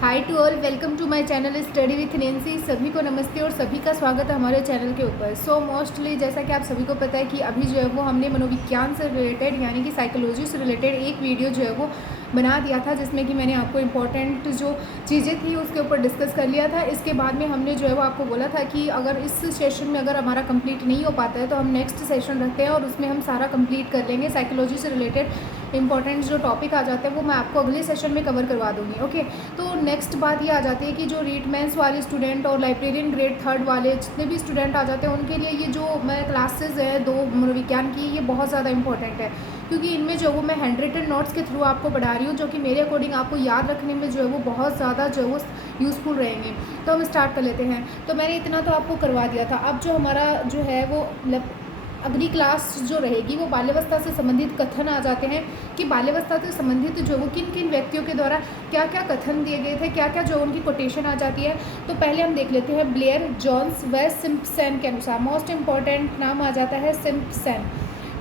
Hi to all, welcome to my channel study with Nancy. सभी को नमस्ते और सभी का स्वागत है हमारे चैनल के ऊपर। सो मोस्टली जैसा कि आप सभी को पता है कि अभी जो है वो हमने मनोविज्ञान से रिलेटेड यानी कि साइकोलॉजी से रिलेटेड एक वीडियो जो है वो बना दिया था, जिसमें कि मैंने आपको इम्पॉर्टेंट जो चीज़ें थी उसके ऊपर डिस्कस कर लिया था। इसके बाद में हमने जो है वो आपको बोला था कि अगर इस सेशन में अगर हमारा कंप्लीट नहीं हो पाता है तो हम नेक्स्ट सेशन रखते हैं और उसमें हम सारा कंप्लीट कर लेंगे। साइकोलॉजी से रिलेटेड इंपॉर्टेंट जो टॉपिक आ जाते हैं वो मैं आपको अगले सेशन में कवर करवा दूँगी। ओके, तो नेक्स्ट बात ये आ जाती है कि जो रीडमेंस वाले स्टूडेंट और लाइब्रेरियन ग्रेड 3 वाले जितने भी स्टूडेंट आ जाते हैं उनके लिए ये जो मैं क्लासेस है 2 मनोविज्ञान की, ये बहुत ज़्यादा इंपॉर्टेंट है, क्योंकि इनमें जो वो मैं हैंड रिटन नोट्स के थ्रू आपको पढ़ा रही हूँ, जो कि मेरे अकॉर्डिंग आपको याद रखने में जो है वो बहुत ज़्यादा जो है वो यूज़फुल रहेंगे। तो हम स्टार्ट कर लेते हैं। तो मैंने इतना तो आपको करवा दिया था। अब जो हमारा जो है वो अगली क्लास जो रहेगी वो बाल्यावस्था से संबंधित कथन आ जाते हैं कि बाल्यावस्था से संबंधित जो वो किन किन व्यक्तियों के द्वारा क्या क्या कथन दिए गए थे, क्या क्या जो उनकी कोटेशन आ जाती है। तो पहले हम देख लेते हैं ब्लेयर, जोन्स व सिम्पसन के अनुसार। मोस्ट इम्पॉर्टेंट नाम आ जाता है सिम्पसन,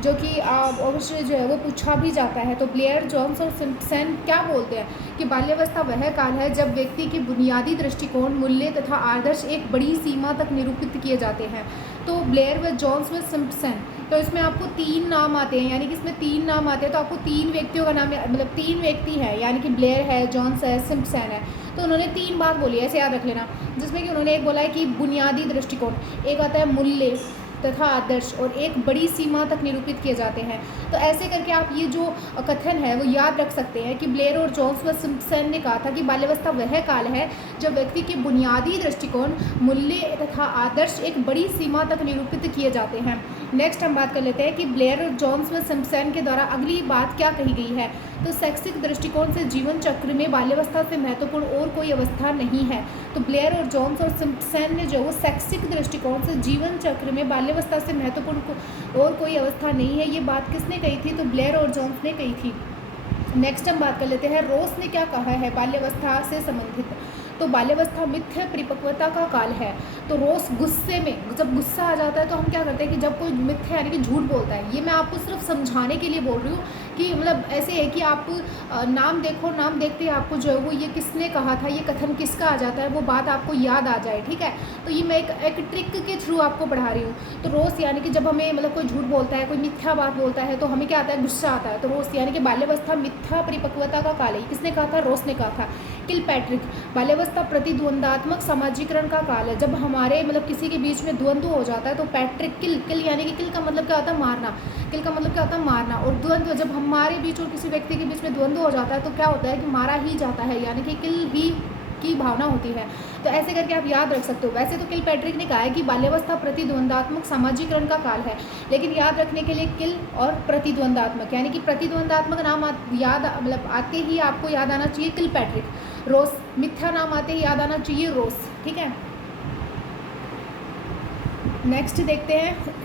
जो कि अवश्य जो है वो पूछा भी जाता है। तो ब्लेयर, जोन्स और सिम्पसन क्या बोलते हैं कि बाल्यावस्था वह काल है जब व्यक्ति के बुनियादी दृष्टिकोण, मूल्य तथा आदर्श एक बड़ी सीमा तक निरूपित किए जाते हैं। तो ब्लेयर व जोन्स व सिम्पसन, तो इसमें आपको 3 नाम आते हैं, यानी कि इसमें 3 नाम आते हैं। तो आपको 3 व्यक्तियों का नाम, मतलब 3 व्यक्ति है, यानी कि ब्लेयर है, जोन्स है, सिम्पसन है। तो उन्होंने 3 बात बोली है, ऐसे याद रख लेना, जिसमें कि उन्होंने एक बोला है कि बुनियादी दृष्टिकोण, एक आता है मूल्य तथा आदर्श, और एक बड़ी सीमा तक निरूपित किए जाते हैं। तो ऐसे करके आप ये जो कथन है वो याद रख सकते हैं कि ब्लेयर और जोन्स व सिम्पसन ने कहा था कि बाल्यावस्था वह काल है जब व्यक्ति के बुनियादी दृष्टिकोण, मूल्य तथा आदर्श एक बड़ी सीमा तक निरूपित किए जाते हैं। नेक्स्ट हम बात कर लेते हैं कि ब्लेयर और जोन्स व सिम्पसन के द्वारा अगली बात क्या कही गई है। तो शैक्षिक दृष्टिकोण से जीवन चक्र में बाल्यावस्था से महत्वपूर्ण और कोई अवस्था नहीं है। तो ब्लेयर और जोन्स और सिम्पसन ने जो वो शैक्षिक दृष्टिकोण से जीवन चक्र में बाल्यावस्था से महत्वपूर्ण और कोई अवस्था नहीं है, ये बात किसने कही थी? तो ब्लेयर और जोन्स ने कही थी। नेक्स्ट हम बात कर लेते हैं रोस ने क्या कहा है बाल्यावस्था से संबंधित। तो बाल्यावस्था मिथ्या परिपक्वता का काल है। तो रोस गुस्से में, जब गुस्सा आ जाता है तो हम क्या करते हैं कि जब कोई मिथ्या यानी कि झूठ बोलता है, ये मैं आपको सिर्फ समझाने के लिए बोल रही हूँ कि मतलब ऐसे है कि आप नाम देखो, नाम देखते ही आपको जो है वो ये किसने कहा था, ये कथन किसका आ जाता है, वो बात आपको याद आ जाए। ठीक है, तो ये मैं एक ट्रिक के थ्रू आपको पढ़ा रही हूँ। तो रोस यानी कि जब हमें मतलब कोई झूठ बोलता है, कोई मिथ्या बात बोलता है, तो हमें क्या आता है? गुस्सा आता है। तो रोस यानी कि बाल्यावस्था मिथ्या परिपक्वता का काल है। किसने कहा था? रोस ने कहा था। किलपैट्रिक, बाल्यावस्था प्रतिद्वंदात्मक समाजीकरण का काल है। जब हमारे मतलब किसी के बीच में द्वंद्व हो जाता है तो पैट्रिक, किल यानी कि किल का मतलब क्या होता है? मारना। किल का मतलब क्या होता है? मारना। और द्वंद्व, जब हमारे बीच और किसी व्यक्ति के बीच में द्वंद्व हो जाता है तो क्या होता है कि मारा ही जाता है, यानी कि किल ही की भावना होती है। तो ऐसे करके आप याद रख सकते हो। वैसे तो किलपैट्रिक ने कहा है कि बाल्यावस्था प्रतिद्वंदात्मक सामाजिकरण का काल है, लेकिन याद रखने के लिए किल और प्रतिद्वंदात्मक, यानी कि प्रतिद्वंदात्मक नाम याद मतलब आते ही आपको याद आना चाहिए किलपैट्रिक। रोस, मिथ्या नाम आते ही याद आना चाहिए रोस। ठीक है, नेक्स्ट देखते हैं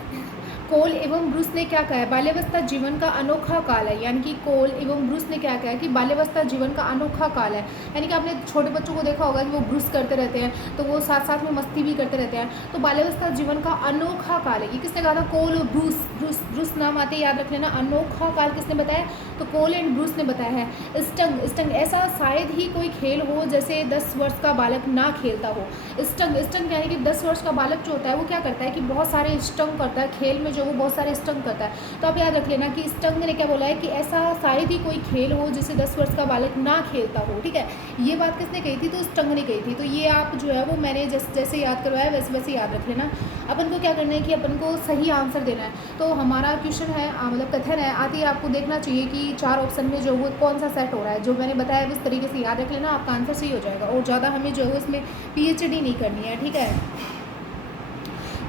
कोल एवं ब्रूस ने क्या कहा है बाल्यावस्था जीवन का अनोखा काल है। यानी कि कोल एवं ब्रूस ने क्या कहा है कि बाल्यावस्था जीवन का अनोखा काल है। यानी कि आपने छोटे बच्चों को देखा होगा कि वो ब्रूस करते रहते हैं, तो वो साथ साथ में मस्ती भी करते रहते हैं। तो बाल्यावस्था जीवन का अनोखा काल है। ये किसने कहा था? कोल और ब्रूस। ब्रूस नाम आते याद रख लेना। अनोखा काल किसने बताया? तो कोल एंड ब्रूस ने बताया है। स्टंग, ऐसा शायद ही कोई खेल हो जैसे 10 वर्ष का बालक ना खेलता हो। स्टंग यानी कि 10 वर्ष का बालक जो होता है वो क्या करता है कि बहुत सारे स्टंग करता है, खेल में जो वो बहुत सारे स्टंग करता है। तो आप याद रख लेना कि स्टंग ने क्या बोला है कि ऐसा शायद ही कोई खेल हो जिसे 10 वर्ष का बालक ना खेलता हो। ठीक है, ये बात किसने कही थी? तो स्टंग ने कही थी। तो ये आप जो है वो मैंने जैसे याद करवाया वैसे वैसे याद रख लेना। अपन को क्या करना है कि अपन को सही आंसर देना है। तो हमारा क्वेश्चन है मतलब कथन है, आते ही आपको देखना चाहिए कि 4 ऑप्शन में जो वो कौन सा सेट हो रहा है। जो मैंने बताया इस तरीके से याद रख लेना, आपका आंसर सही हो जाएगा। और ज़्यादा हमें जो है इसमें PhD नहीं करनी है। ठीक है,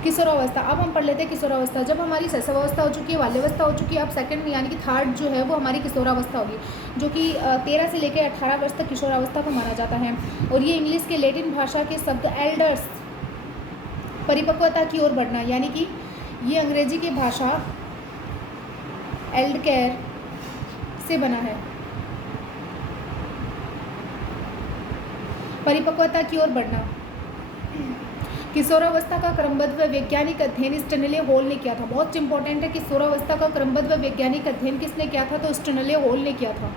किशोरावस्था। अब हम पढ़ लेते हैं किशोरावस्था। जब हमारी शैशवावस्था हो चुकी है, बाल्यावस्था हो चुकी है, अब सेकंड यानी कि थर्ड जो है वो हमारी किशोरावस्था होगी, जो कि 13 से लेकर 18 वर्ष तक किशोरावस्था को माना जाता है। और ये इंग्लिश के लैटिन भाषा के शब्द एल्डर्स, परिपक्वता की ओर बढ़ना, यानी कि ये अंग्रेजी की भाषा एल्ड केयर से बना है। परिपक्वता की ओर बढ़ना। किशोरावस्था का क्रमबद्ध व वैज्ञानिक अध्ययन स्टैनले हॉल ने किया था। बहुत इंपॉर्टेंट है, किशोरावस्था का क्रमबद्ध व वैज्ञानिक अध्ययन किसने किया था? तो स्टैनले हॉल ने किया था।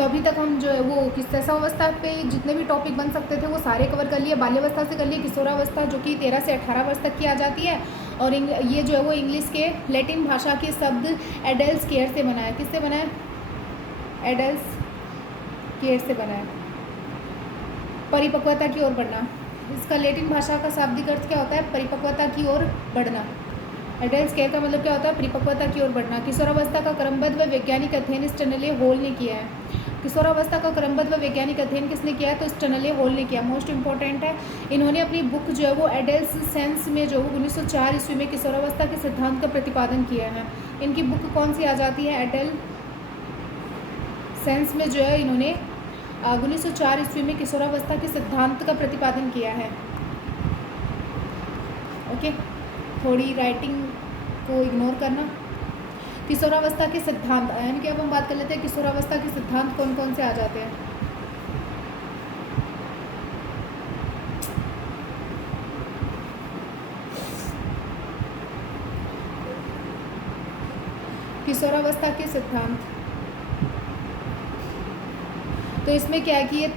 तो अभी तक हम जो है वो किशोरावस्था पे जितने भी टॉपिक बन सकते थे वो सारे कवर कर लिए। बाल्यावस्था से कर लिए किशोरावस्था, जो कि 13 से 18 वर्ष तक की आ जाती है। और ये जो है वो इंग्लिश के लैटिन भाषा के शब्द एडल्ट केयर से बना है। किससे बना है? एडल्ट केयर से बना है। परिपक्वता की ओर बढ़ना, इसका लैटिन भाषा का शाब्दिक अर्थ क्या होता है? परिपक्वता की ओर बढ़ना। एडल्ट केयर का मतलब क्या होता है? परिपक्वता की ओर बढ़ना। किशोरावस्था का क्रमबद्ध व वैज्ञानिक अध्ययन स्टैनले हॉल ने किया है। किशोरावस्था का क्रमबद्ध व वैज्ञानिक अध्ययन किसने किया है? तो स्टैनले हॉल ने किया। मोस्ट इंपॉर्टेंट है, इन्होंने अपनी बुक जो है वो एडल्ट सेंस में जो 1904 ईस्वी में किशोरावस्था के सिद्धांत का प्रतिपादन किया है। इनकी बुक कौन सी आ जाती है? एडल्ट सेंस में जो है इन्होंने 1904 ईस्वी में किशोरावस्था के सिद्धांत का प्रतिपादन किया है। ओके, थोड़ी राइटिंग को इग्नोर करना। किशोरावस्था के सिद्धांत, यानी कि अब हम बात कर लेते हैं किशोरावस्था के सिद्धांत कौन कौन से आ जाते हैं। किशोरावस्था के सिद्धांत, तो इसमें क्या है कि ये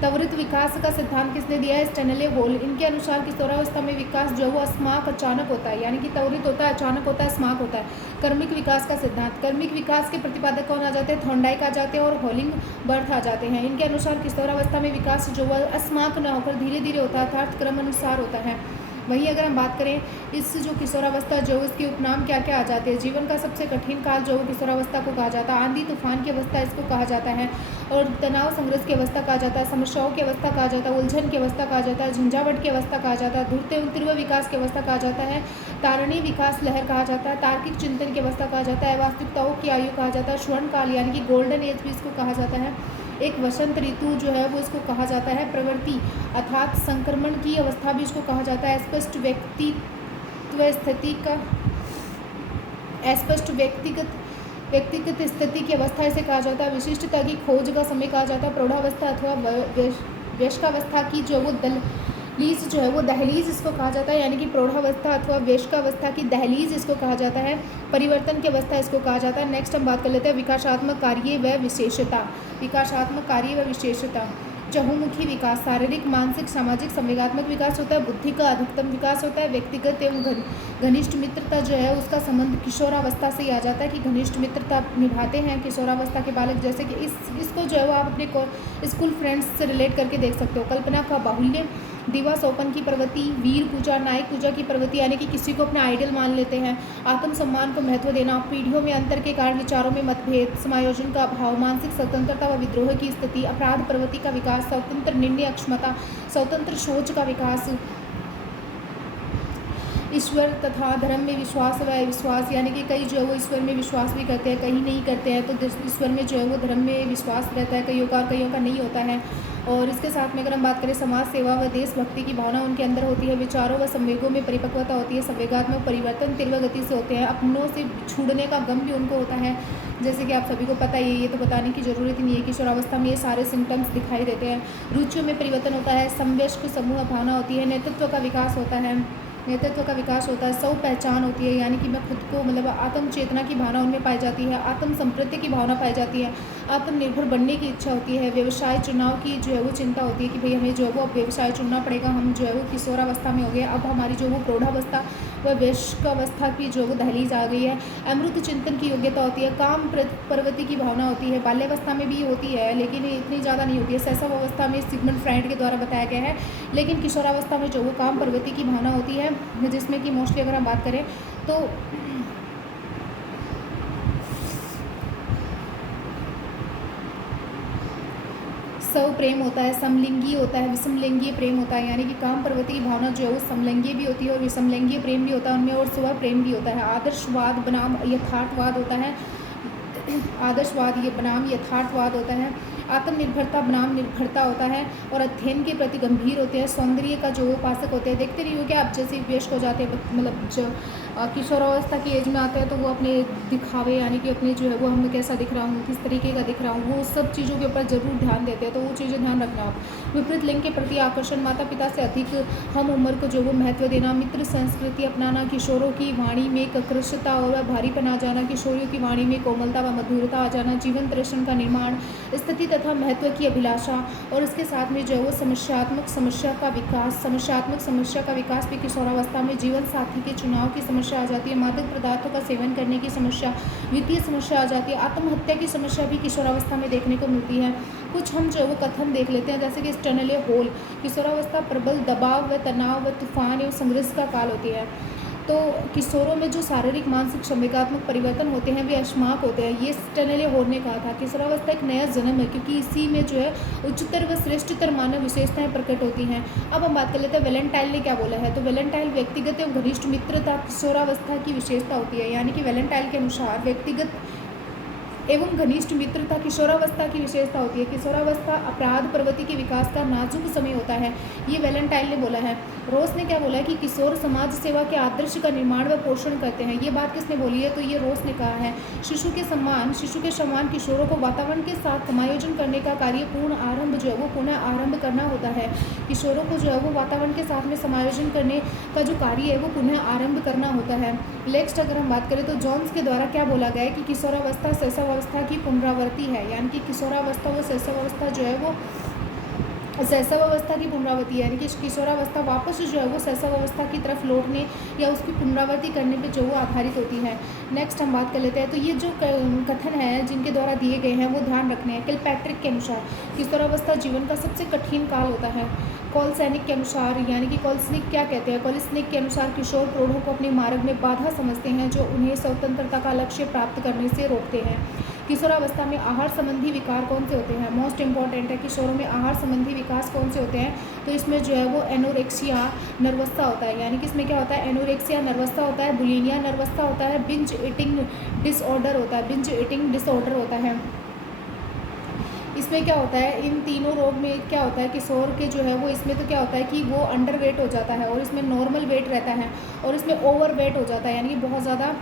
त्वरित विकास का सिद्धांत किसने दिया है? Stanley hall. इनके अनुसार किशोरावस्था में विकास जो है वो अस्माक अचानक होता है, यानी कि त्वरित होता है, अचानक होता है, अस्माक होता है। क्रमिक विकास का सिद्धांत, क्रमिक विकास के प्रतिपादक कौन आ जाते हैं? थॉर्नडाइक आ जाते हैं और हॉलिंग बर्थ आ जाते हैं। इनके अनुसार किशोरावस्था में विकास जो है अस्माक न होकर धीरे धीरे होता है, अर्थात क्रम अनुसार होता है। वहीं अगर हम बात करें इस जो किशोरावस्था जो इसके उपनाम क्या क्या आ जाते हैं? जीवन का सबसे कठिन काल जो किशोरावस्था को कहा जाता है। आंधी तूफान की अवस्था इसको कहा जाता है। और तनाव संघर्ष की अवस्था कहा जाता है। समस्याओं की अवस्था कहा जाता है। उलझन की अवस्था कहा जाता है। झंझावट की अवस्था कहा जाता है। तीव्र विकास की अवस्था कहा जाता है। तारणी विकास लहर कहा जाता है। तार्किक चिंतन की अवस्था कहा जाता है। वास्तविकताओं की आयु कहा जाता है। स्वर्ण काल यानी कि गोल्डन एज भी इसको कहा जाता है। एक वसंत ऋतु जो है वो इसको कहा जाता है। प्रवृत्ति अर्थात संक्रमण की अवस्था भी इसको कहा जाता है। स्पष्ट व्यक्तिगत स्थिति की अवस्था इसे कहा जाता है। विशिष्टता की खोज का समय कहा जाता है। प्रौढ़ावस्था अथवा वयस्कावस्था की जो वो दहलीज जो है वो दहलीज इसको कहा जाता है, यानी कि प्रौढ़ावस्था अथवा वयस्कावस्था की दहलीज इसको कहा जाता है। परिवर्तन की अवस्था इसको कहा जाता है। नेक्स्ट हम बात कर लेते हैं विकासात्मक कार्य व विशेषता। विकासात्मक कार्य व विशेषता, चहुमुखी विकास, शारीरिक, मानसिक, सामाजिक, संवेगात्मक विकास होता है। बुद्धि का अधिकतम विकास होता है। व्यक्तिगत एवं घनिष्ठ मित्रता जो है उसका संबंध किशोरावस्था से ही आ जाता है कि घनिष्ठ मित्रता निभाते हैं किशोरावस्था के बालक। जैसे कि इसको जो है वो आप अपने स्कूल फ्रेंड्स से रिलेट करके देख सकते हो। कल्पना का बाहुल्य, दिवा सौपन की प्रवृत्ति, वीर पूजा, नायक पूजा की प्रवृत्ति, यानी कि किसी को अपना आइडल मान लेते हैं। आत्मसम्मान को महत्व देना, पीढ़ियों में अंतर के कारण विचारों में मतभेद, समायोजन का अभाव, मानसिक स्वतंत्रता व विद्रोह की स्थिति, अपराध प्रवृत्ति का विकास, स्वतंत्र निर्णय क्षमता, स्वतंत्र सोच का विकास, ईश्वर तथा धर्म में विश्वास व विश्वास, यानी कि कई जो है वो ईश्वर में विश्वास भी करते हैं, कहीं नहीं करते हैं। तो ईश्वर में जो है वो धर्म में विश्वास रहता है कईयों का नहीं होता है। और इसके साथ में अगर हम बात करें समाज सेवा व देशभक्ति की भावना उनके अंदर होती है। विचारों व संवेगों में परिपक्वता होती है। संवेगात्मक परिवर्तन तीव्र गति से होते हैं। अपनों से छूटने का गम भी उनको होता है, जैसे कि आप सभी को पता ही है, ये तो बताने की ज़रूरत ही नहीं है। किशोरावस्था में ये सारे सिम्टम्स दिखाई देते हैं। रुचियों में परिवर्तन होता है। समवयस्क समूह भावना होती है। नेतृत्व का विकास होता है। स्व पहचान होती है, यानी कि मैं खुद को मतलब आत्म चेतना की भावना उनमें पाई जाती है। आत्म संप्रति की भावना पाई जाती है। आत्मनिर्भर बनने की इच्छा होती है। व्यवसाय चुनाव की जो है वो चिंता होती है कि भाई हमें जो है वो अब व्यवसाय चुनना पड़ेगा। हम जो है वो किशोरावस्था में हो गए, अब हमारी जो वो प्रौढ़ावस्था व वयस्कावस्था की जो वो दहलीज आ गई है। अमृत चिंतन की योग्यता होती है। काम प्रवृत्ति की भावना होती है। बाल्यावस्था में भी होती है लेकिन इतनी ज़्यादा नहीं होती है। शैशव अवस्था में सिगमंड फ्राइड के द्वारा बताया गया है। लेकिन किशोरावस्था में जो वो काम प्रवृत्ति की भावना होती है, जिसमें कि मोस्टली अगर हम बात करें तो सव प्रेम होता है, समलिंगी होता है, विषमलिंगीय प्रेम होता है, यानी कि काम प्रवृत्ति की भावना जो है वो समलिंगीय भी होती है और विषमलिंगीय प्रेम भी होता है उनमें, और स्व प्रेम भी होता है। आदर्शवाद बनाम यथार्थवाद होता है। आदर्शवाद ये बनाम यथार्थवाद होता है। आत्मनिर्भरता बनाम निर्भरता होता है। और अध्ययन के प्रति गंभीर होते हैं। सौंदर्य का जो उपासक होते हैं। देखते नहीं हो क्या आप, जैसे व्यस्त हो जाते हैं, मतलब जो किशोरावस्था की एज में आते हैं तो वो अपने दिखावे यानी कि अपने जो है वो हम कैसा दिख रहा हूँ, किस तरीके का दिख रहा हूँ, वो सब चीज़ों के ऊपर ज़रूर ध्यान देते हैं, तो वो चीज़ें ध्यान रखना आप। विपरीत लिंग के प्रति आकर्षण, माता पिता से अधिक हम उम्र को जो वो महत्व देना, मित्र संस्कृति अपनाना, किशोरों की वाणी में कर्कशता और भारीपन आ जाना, किशोरियों की वाणी में कोमलता व मधुरता आ जाना, जीवन दर्शन का निर्माण, स्थिति तथा महत्व की अभिलाषा, और इसके साथ में जो है वो समस्यात्मक समस्या का विकास भी किशोरावस्था में, जीवन साथी के चुनाव की समस्या आ जाती है, मादक पदार्थों का सेवन करने की समस्या, वित्तीय समस्या आ जाती है, आत्महत्या की समस्या भी किशोरावस्था में देखने को मिलती है। कुछ हम जो है वो कथन देख लेते हैं, जैसे कि टनल ए होल। किशोरावस्था प्रबल दबाव व तनाव व तूफान एवं संघर्ष का काल होती है। तो किशोरों में जो शारीरिक मानसिक क्षमतात्मक परिवर्तन होते हैं वे अश्माक होते हैं। ये टनल ए होल ने कहा था। किशोरावस्था एक नया जन्म है, क्योंकि इसी में जो है उच्चतर व श्रेष्ठतर मानव विशेषताएं प्रकट होती हैं। अब हम बात कर लेते हैं वैलेंटाइन ने क्या बोला है। तो वैलेंटाइन व्यक्तिगत एवं घनिष्ठ मित्रता किशोरावस्था की विशेषता होती है, यानी कि वैलेंटाइन के अनुसार व्यक्तिगत एवं घनिष्ठ मित्रता किशोरावस्था की विशेषता होती है। किशोरावस्था अपराध प्रवृत्ति के विकास का नाजुक समय होता है, ये वैलेंटाइन ने बोला है। रोस ने क्या बोला है कि किशोर समाज सेवा के आदर्श का निर्माण व पोषण करते हैं। ये बात किसने बोली है, तो ये रोस ने कहा है। शिशु के समान किशोरों को वातावरण के साथ समायोजन करने का कार्य पूर्ण आरंभ जो है वो पुनः आरंभ करना होता है। किशोरों को जो है वो वातावरण के साथ में समायोजन करने का जो कार्य है वो पुनः आरंभ करना होता है। नेक्स्ट अगर हम बात करें तो जॉन्स के द्वारा क्या बोला गया है कि किशोरावस्था शैशवावस्था की पुनरावृत्ति है, यानी कि किशोरावस्था व शैशवावस्था जो है वो शैशवावस्था की पुनरावृत्ति है, यानी कि किशोरावस्था वापस जो है वो शैशवावस्था की तरफ लौटने या उसकी पुनरावृत्ति करने पे जो वो आधारित होती है। नेक्स्ट हम बात कर लेते हैं। तो ये जो कथन है जिनके द्वारा दिए गए हैं वो ध्यान रखने हैं। किलपैट्रिक के अनुसार किशोरावस्था जीवन का सबसे कठिन काल होता है। कॉलसैनिक के अनुसार, यानी कि कॉलसनिक क्या कहते हैं, कॉलसनिक के अनुसार किशोर प्रौढ़ों को अपने मार्ग में बाधा समझते हैं, जो उन्हें स्वतंत्रता का लक्ष्य प्राप्त करने से रोकते हैं। किशोरावस्था में आहार संबंधी विकार कौन से होते हैं, मोस्ट इंपॉर्टेंट है। किशोरों में आहार संबंधी विकास कौन से होते हैं, तो इसमें जो है वो एनोरेक्सिया नर्वसा होता है, यानी कि इसमें क्या होता है, एनोरेक्सिया नर्वसा होता है, बुलिमिया नर्वसा होता है, बिंज ईटिंग डिसऑर्डर होता है, बिंज ईटिंग डिसऑर्डर होता है। इसमें क्या होता है, इन तीनों रोग में क्या होता है, किशोर के जो है वो इसमें तो क्या होता है कि वो अंडर वेट हो जाता है और इसमें नॉर्मल वेट रहता है और इसमें ओवर वेट हो जाता है, यानी कि बहुत ज़्यादा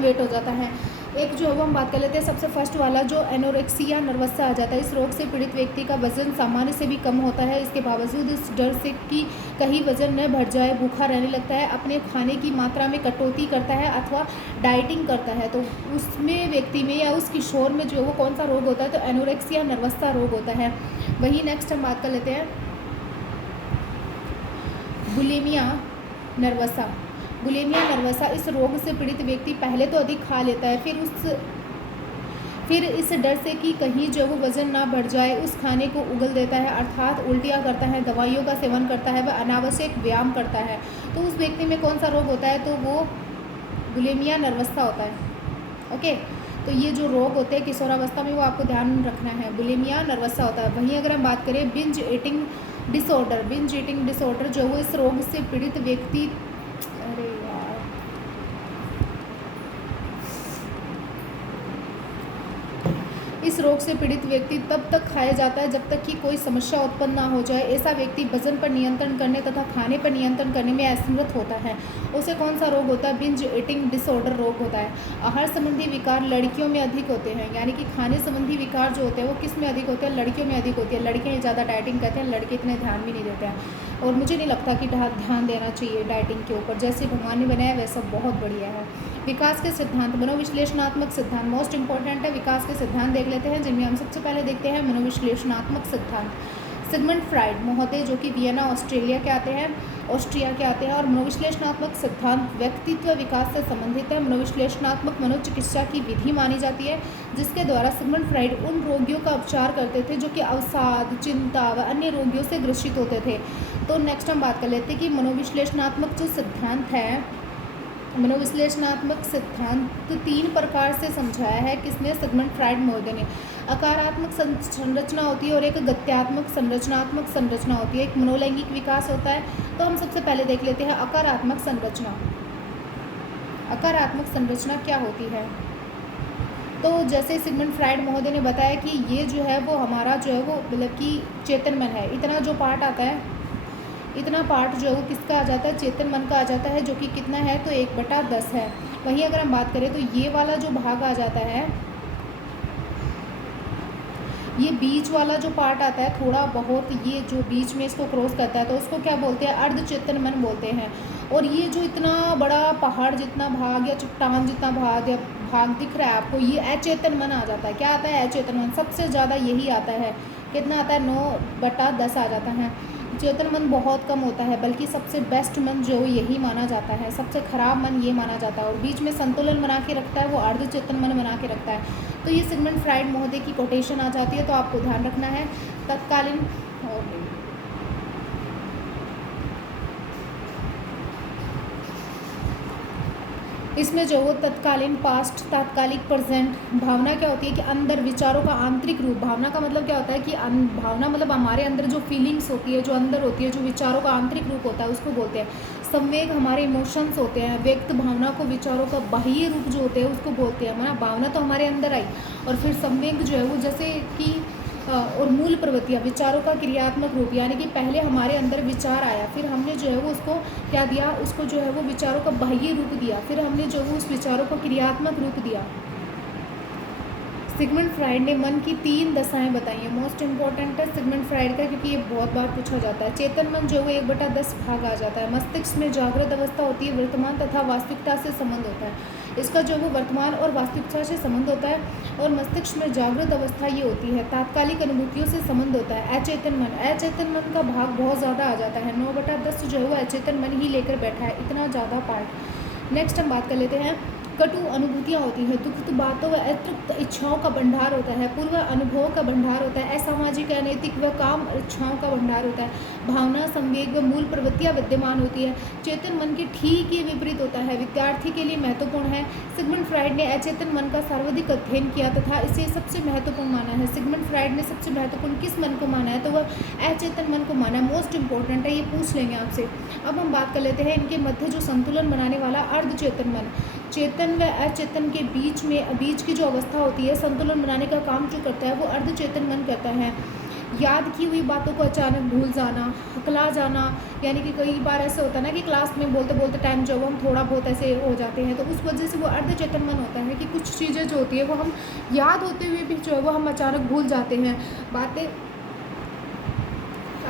वेट हो जाता है। एक जो है वो हम बात कर लेते हैं, सबसे फर्स्ट वाला जो एनोरेक्सिया नर्वसा आ जाता है। इस रोग से पीड़ित व्यक्ति का वजन सामान्य से भी कम होता है। इसके बावजूद इस डर से कि कहीं वजन न बढ़ जाए, भूखा रहने लगता है, अपने खाने की मात्रा में कटौती करता है अथवा डाइटिंग करता है। तो उसमें व्यक्ति में या उस किशोर में जो है वो कौन सा रोग होता है, तो एनोरेक्सिया नर्वसा रोग होता है। वही नेक्स्ट हम बात कर लेते हैं बुलिमिया नर्वसा। बुलिमिया नर्वसा इस रोग से पीड़ित व्यक्ति पहले तो अधिक खा लेता है, फिर इस डर से कि कहीं जो वो वज़न ना बढ़ जाए उस खाने को उगल देता है, अर्थात उल्टियाँ करता है, दवाइयों का सेवन करता है, वह अनावश्यक व्यायाम करता है। तो उस व्यक्ति में कौन सा रोग होता है, तो वो बुलिमिया नर्वसा होता है। ओके, तो ये जो रोग होते हैं किशोरावस्था में वो आपको ध्यान रखना है, बुलिमिया नर्वसा होता है। वहीं अगर हम बात करें बिंज ईटिंग डिसऑर्डर जो वो इस रोग से पीड़ित व्यक्ति, अरे यार, इस रोग से पीड़ित व्यक्ति तब तक खाया जाता है जब तक कि कोई समस्या उत्पन्न ना हो जाए। ऐसा व्यक्ति वजन पर नियंत्रण करने तथा खाने पर नियंत्रण करने में असमर्थ होता है। उसे कौन सा रोग होता है, बिंज ईटिंग डिसऑर्डर रोग होता है। आहार संबंधी विकार लड़कियों में अधिक होते हैं, यानी कि खाने संबंधी विकार जो होते हैं वो किस में अधिक होते हैं, लड़कियों में अधिक होती है। लड़कियाँ ज़्यादा डाइटिंग करते हैं, लड़के इतने ध्यान भी नहीं देते हैं और मुझे नहीं लगता कि ध्यान देना चाहिए डाइटिंग के ऊपर। जैसे भगवान ने बनाया वैसा बहुत बढ़िया है। विकास के सिद्धांत, मनोविश्लेषणात्मक सिद्धांत मोस्ट इंपॉर्टेंट है। विकास के सिद्धांत देख लेते हैं, जिनमें हम सबसे पहले देखते हैं मनोविश्लेषणात्मक सिद्धांत। सिगमंड फ्राइड महोदय जो कि वियना ऑस्ट्रिया के आते हैं और मनोविश्लेषणात्मक सिद्धांत व्यक्तित्व विकास से संबंधित है। मनोविश्लेषणात्मक मनोचिकित्सा की विधि मानी जाती है, जिसके द्वारा सिगमंड फ्राइड उन रोगियों का उपचार करते थे जो कि अवसाद, चिंता व अन्य रोगियों से ग्रसित होते थे। तो नेक्स्ट हम बात कर लेते हैं कि मनोविश्लेषणात्मक जो सिद्धांत है, मनोविश्लेषणात्मक सिद्धांत 3 प्रकार से समझाया है किसने, सिगमंड फ्राइड महोदय ने। आकारात्मक संरचना होती है और एक गत्यात्मक संरचना होती है, एक मनोलैंगिक विकास होता है। तो हम सबसे पहले देख लेते हैं आकारात्मक संरचना। आकारात्मक संरचना क्या होती है, तो जैसे सिगमंड फ्राइड महोदय ने बताया कि ये जो है वो हमारा जो है वो मतलब कि चेतन मन है, इतना जो पार्ट आता है इतना पार्ट जो है वो किसका आ जाता है, चेतन मन का आ जाता है, जो कि कितना है, तो 1/10 है। वहीं अगर हम बात करें तो ये वाला जो भाग आ जाता है, ये बीच वाला जो पार्ट आता है थोड़ा बहुत, ये जो बीच में इसको क्रॉस करता है तो उसको क्या बोलते हैं, अर्धचेतन मन बोलते हैं। और ये जो इतना बड़ा पहाड़ जितना भाग या चट्टान जितना भाग या भाग दिख रहा है आपको, ये अचेतन मन आ जाता है। क्या आता है, अचेतन मन। सबसे ज़्यादा यही आता है, कितना आता है, 9/10 आ जाता है। चेतन मन बहुत कम होता है, बल्कि सबसे बेस्ट मन जो यही माना जाता है, सबसे खराब मन ये माना जाता है। और बीच में संतुलन बना के रखता है वो अर्धचेतन मन बना के रखता है। तो ये सिगमंड फ्राइड महोदय की कोटेशन आ जाती है, तो आपको ध्यान रखना है। तत्कालीन इसमें जो वो तत्कालीन, पास्ट, तात्कालिक, प्रेजेंट, भावना क्या होती है कि अंदर विचारों का आंतरिक रूप। भावना का मतलब क्या होता है कि भावना मतलब हमारे अंदर जो फीलिंग्स होती है, जो अंदर होती है, जो विचारों का आंतरिक रूप होता है, उसको बोलते हैं। संवेग हमारे इमोशंस होते हैं। व्यक्त भावना को विचारों का बाह्य रूप जो होते हैं उसको बोलते हैं। हमारा भावना तो हमारे अंदर आई, और फिर संवेग जो है वो जैसे कि और मूल प्रवृत्तियाँ, विचारों का क्रियात्मक रूप, यानी कि पहले हमारे अंदर विचार आया, फिर हमने जो है वो उसको क्या दिया, उसको जो है वो विचारों का बाह्य रूप दिया, फिर हमने जो वो उस विचारों को क्रियात्मक रूप दिया। सिगमंड फ्राइड ने मन की 3 दशाएं बताई हैं। मोस्ट इंपॉर्टेंट है सिगमंड फ्राइड का, क्योंकि ये बहुत बार पूछा जाता है। चेतन मन जो है 1/10 भाग आ जाता है। मस्तिष्क में जागृत अवस्था होती है, वर्तमान तथा वास्तविकता से संबंध होता है। इसका जो वो वर्तमान और वास्तविकता से संबंध होता है। और मस्तिष्क में जागृत अवस्था ये होती है, तात्कालिक अनुभूतियों से संबंध होता है। अचेतन मन, अचेतन मन का भाग बहुत ज़्यादा आ जाता है। 9/10 जो है वो अचेतन मन ही लेकर बैठा है, इतना ज़्यादा पार्ट। नेक्स्ट हम बात कर लेते हैं। कटु अनुभूतियाँ होती हैं, दुखद बातों व अतृप्त इच्छाओं का भंडार होता है, पूर्व अनुभवों का भंडार होता है, असामाजिक, अनैतिक व काम इच्छाओं का भंडार होता है, भावना, संवेग व मूल प्रवृत्तियाँ विद्यमान होती है। चेतन मन के ठीक ही विपरीत होता है, विद्यार्थी के लिए महत्वपूर्ण है। सिगमंड फ्राइड ने अचेतन मन का सर्वाधिक अध्ययन किया तथा इसे सबसे महत्वपूर्ण माना है। सिगमंड फ्राइड ने सबसे महत्वपूर्ण किस मन को माना है, तो वह अचेतन मन को माना है। मोस्ट इंपॉर्टेंट है, ये पूछ लेंगे आपसे। अब हम बात कर लेते हैं इनके मध्य जो संतुलन बनाने वाला अर्धचेतन मन। चेतन व अचेतन के बीच की जो अवस्था होती है, संतुलन बनाने का काम जो करता है वो अर्धचेतन मन करता है। याद की हुई बातों को अचानक भूल जाना, हकला जाना, यानी कि कई बार ऐसा होता है ना कि क्लास में बोलते बोलते टाइम जो हम थोड़ा बहुत ऐसे हो जाते हैं, तो उस वजह से वो अर्धचेतन मन होता है कि कुछ चीज़ें जो होती है वो हम याद होते हुए भी जो है वो हम अचानक भूल जाते हैं बातें।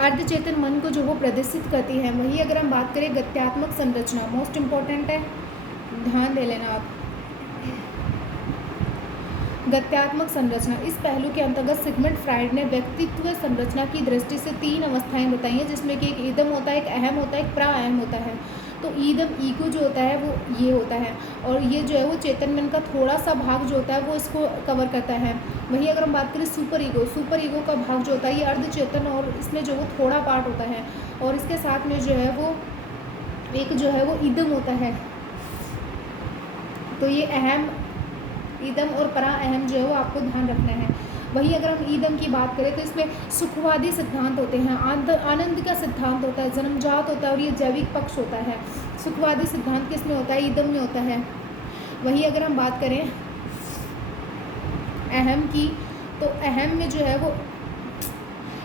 अर्धचेतन मन को जो वो प्रदर्शित करती है। वही अगर हम बात करें गत्यात्मक संरचना, मोस्ट इम्पॉर्टेंट है, ध्यान दे लेना आप। गत्यात्मक संरचना, इस पहलू के अंतर्गत सिगमंड फ्राइड ने व्यक्तित्व संरचना की दृष्टि से 3 अवस्थाएं बताई हैं, जिसमें कि एक ईदम होता है, एक अहम होता है, एक प्राअहम होता है। तो ईदम, ईगो जो होता है वो ये होता है, और ये जो है वो चेतन मन का थोड़ा सा भाग जो होता है वो इसको कवर करता है। वहीं अगर हम बात करें सुपर ईगो का भाग जो होता है ये अर्धचेतन, और इसमें जो वो थोड़ा पार्ट होता है, और इसके साथ में जो है वो एक जो है वो ईदम होता है। तो ये अहम, ईदम और परा अहम जो है वो आपको ध्यान रखना है। वहीं अगर हम ईदम की बात करें तो इसमें सुखवादी सिद्धांत होते हैं, आनंद का सिद्धांत होता है, जन्मजात होता है, और ये जैविक पक्ष होता है। सुखवादी सिद्धांत किस में होता है, ईदम में होता है। वहीं अगर हम बात करें अहम की, तो अहम में जो है वो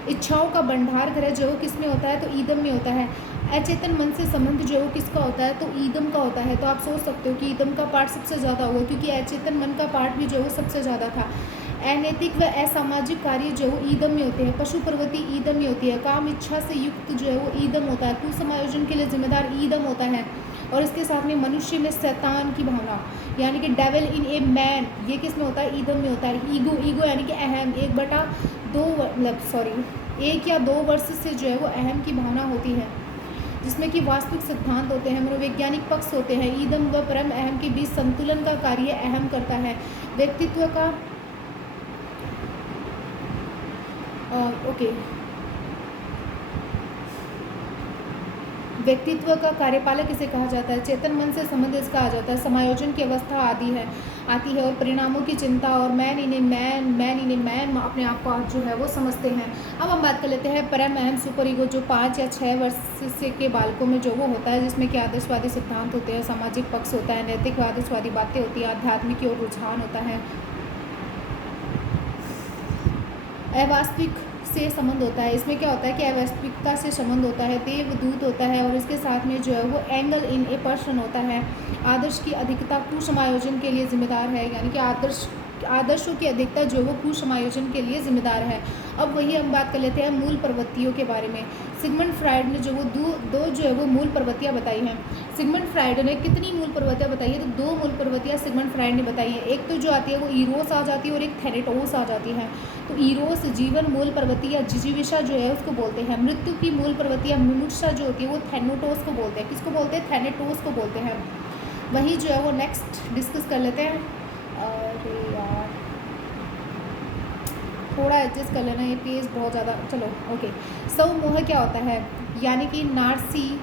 इच्छाओं का भंडार घर जो किस में होता है, तो ईदम में होता है। अचेतन मन से संबंध जो है वो किसका होता है, तो ईदम का होता है। तो आप सोच सकते हो कि ईदम का पार्ट सबसे ज़्यादा होगा, क्योंकि अचेतन मन का पार्ट भी जो है वो सबसे ज़्यादा था। अनैतिक व असामाजिक कार्य जो है ईदम में होते हैं। पशु प्रवृत्ति ईदम में होती है। काम इच्छा से युक्त जो है वो ईदम होता है। कुसमायोजन के लिए जिम्मेदार ईदम होता है। और इसके साथ में मनुष्य में शैतान की भावना, यानी कि डेविल इन ए मैन, ये किस में होता है, ईदम में होता है। ईगो यानी कि अहम, 1 या 2 वर्ष से जो है वो अहम की भावना होती है, जिसमें कि वास्तविक सिद्धांत होते हैं, मनोवैज्ञानिक पक्ष होते हैं। ईदम व परम अहम के बीच संतुलन का कार्य अहम करता है। व्यक्तित्व का व्यक्तित्व का कार्यपालक इसे कहा जाता है। चेतन मन से संबंध इसका आ जाता है। समायोजन की अवस्था आती है और परिणामों की चिंता, और मैन इन्हें मैन अपने आप को जो है वो समझते हैं। अब हम बात कर लेते हैं परम अहम सुपर ईगो, जो 5 या 6 वर्ष से के बालकों में जो वो होता है, जिसमें कि आदर्शवादी सिद्धांत होते हैं, सामाजिक पक्ष होता है, नैतिक व आदर्शवादी बातें होती हैं, आध्यात्मिक की ओर रुझान होता है। अवास्तविक से संबंध होता है। इसमें क्या होता है कि अवास्तविकता से संबंध होता है, देवदूत होता है और इसके साथ में जो है वो एंगल इन ए पर्सन होता है। आदर्श की अधिकता कुसमायोजन के लिए जिम्मेदार है, यानी कि आदर्शों की अधिकता जो वो कुसमायोजन के लिए जिम्मेदार है। अब वही हम बात कर लेते हैं मूल प्रवृत्तियों के बारे में। सिगमंड फ्राइड ने जो वो दो जो है वो मूल प्रवृत्तियाँ बताई हैं। सिगमंड फ्राइड ने कितनी मूल प्रवृत्तियाँ बताई है? तो 2 मूल प्रवृत्तियाँ सिगमंड फ्राइड ने बताई है। एक तो जो आती है वो ईरोस आ जाती है और एक थैनेटोस आ जाती है। तो ईरोस जीवन मूल प्रवृत्ति या जिजीविषा जो है उसको बोलते हैं। मृत्यु की मूल प्रवृत्ति या मुमुक्षा जो होती है वो थैनोटोस को बोलते हैं। किसको बोलते हैं? थैनेटोस को बोलते हैं। वही जो है वो नेक्स्ट डिस्कस कर लेते हैं। अरे यार थोड़ा एडजस्ट कर लेना, ये पेज बहुत ज़्यादा, चलो ओके। स्वमोह क्या होता है? यानी कि नार्सिसिज्म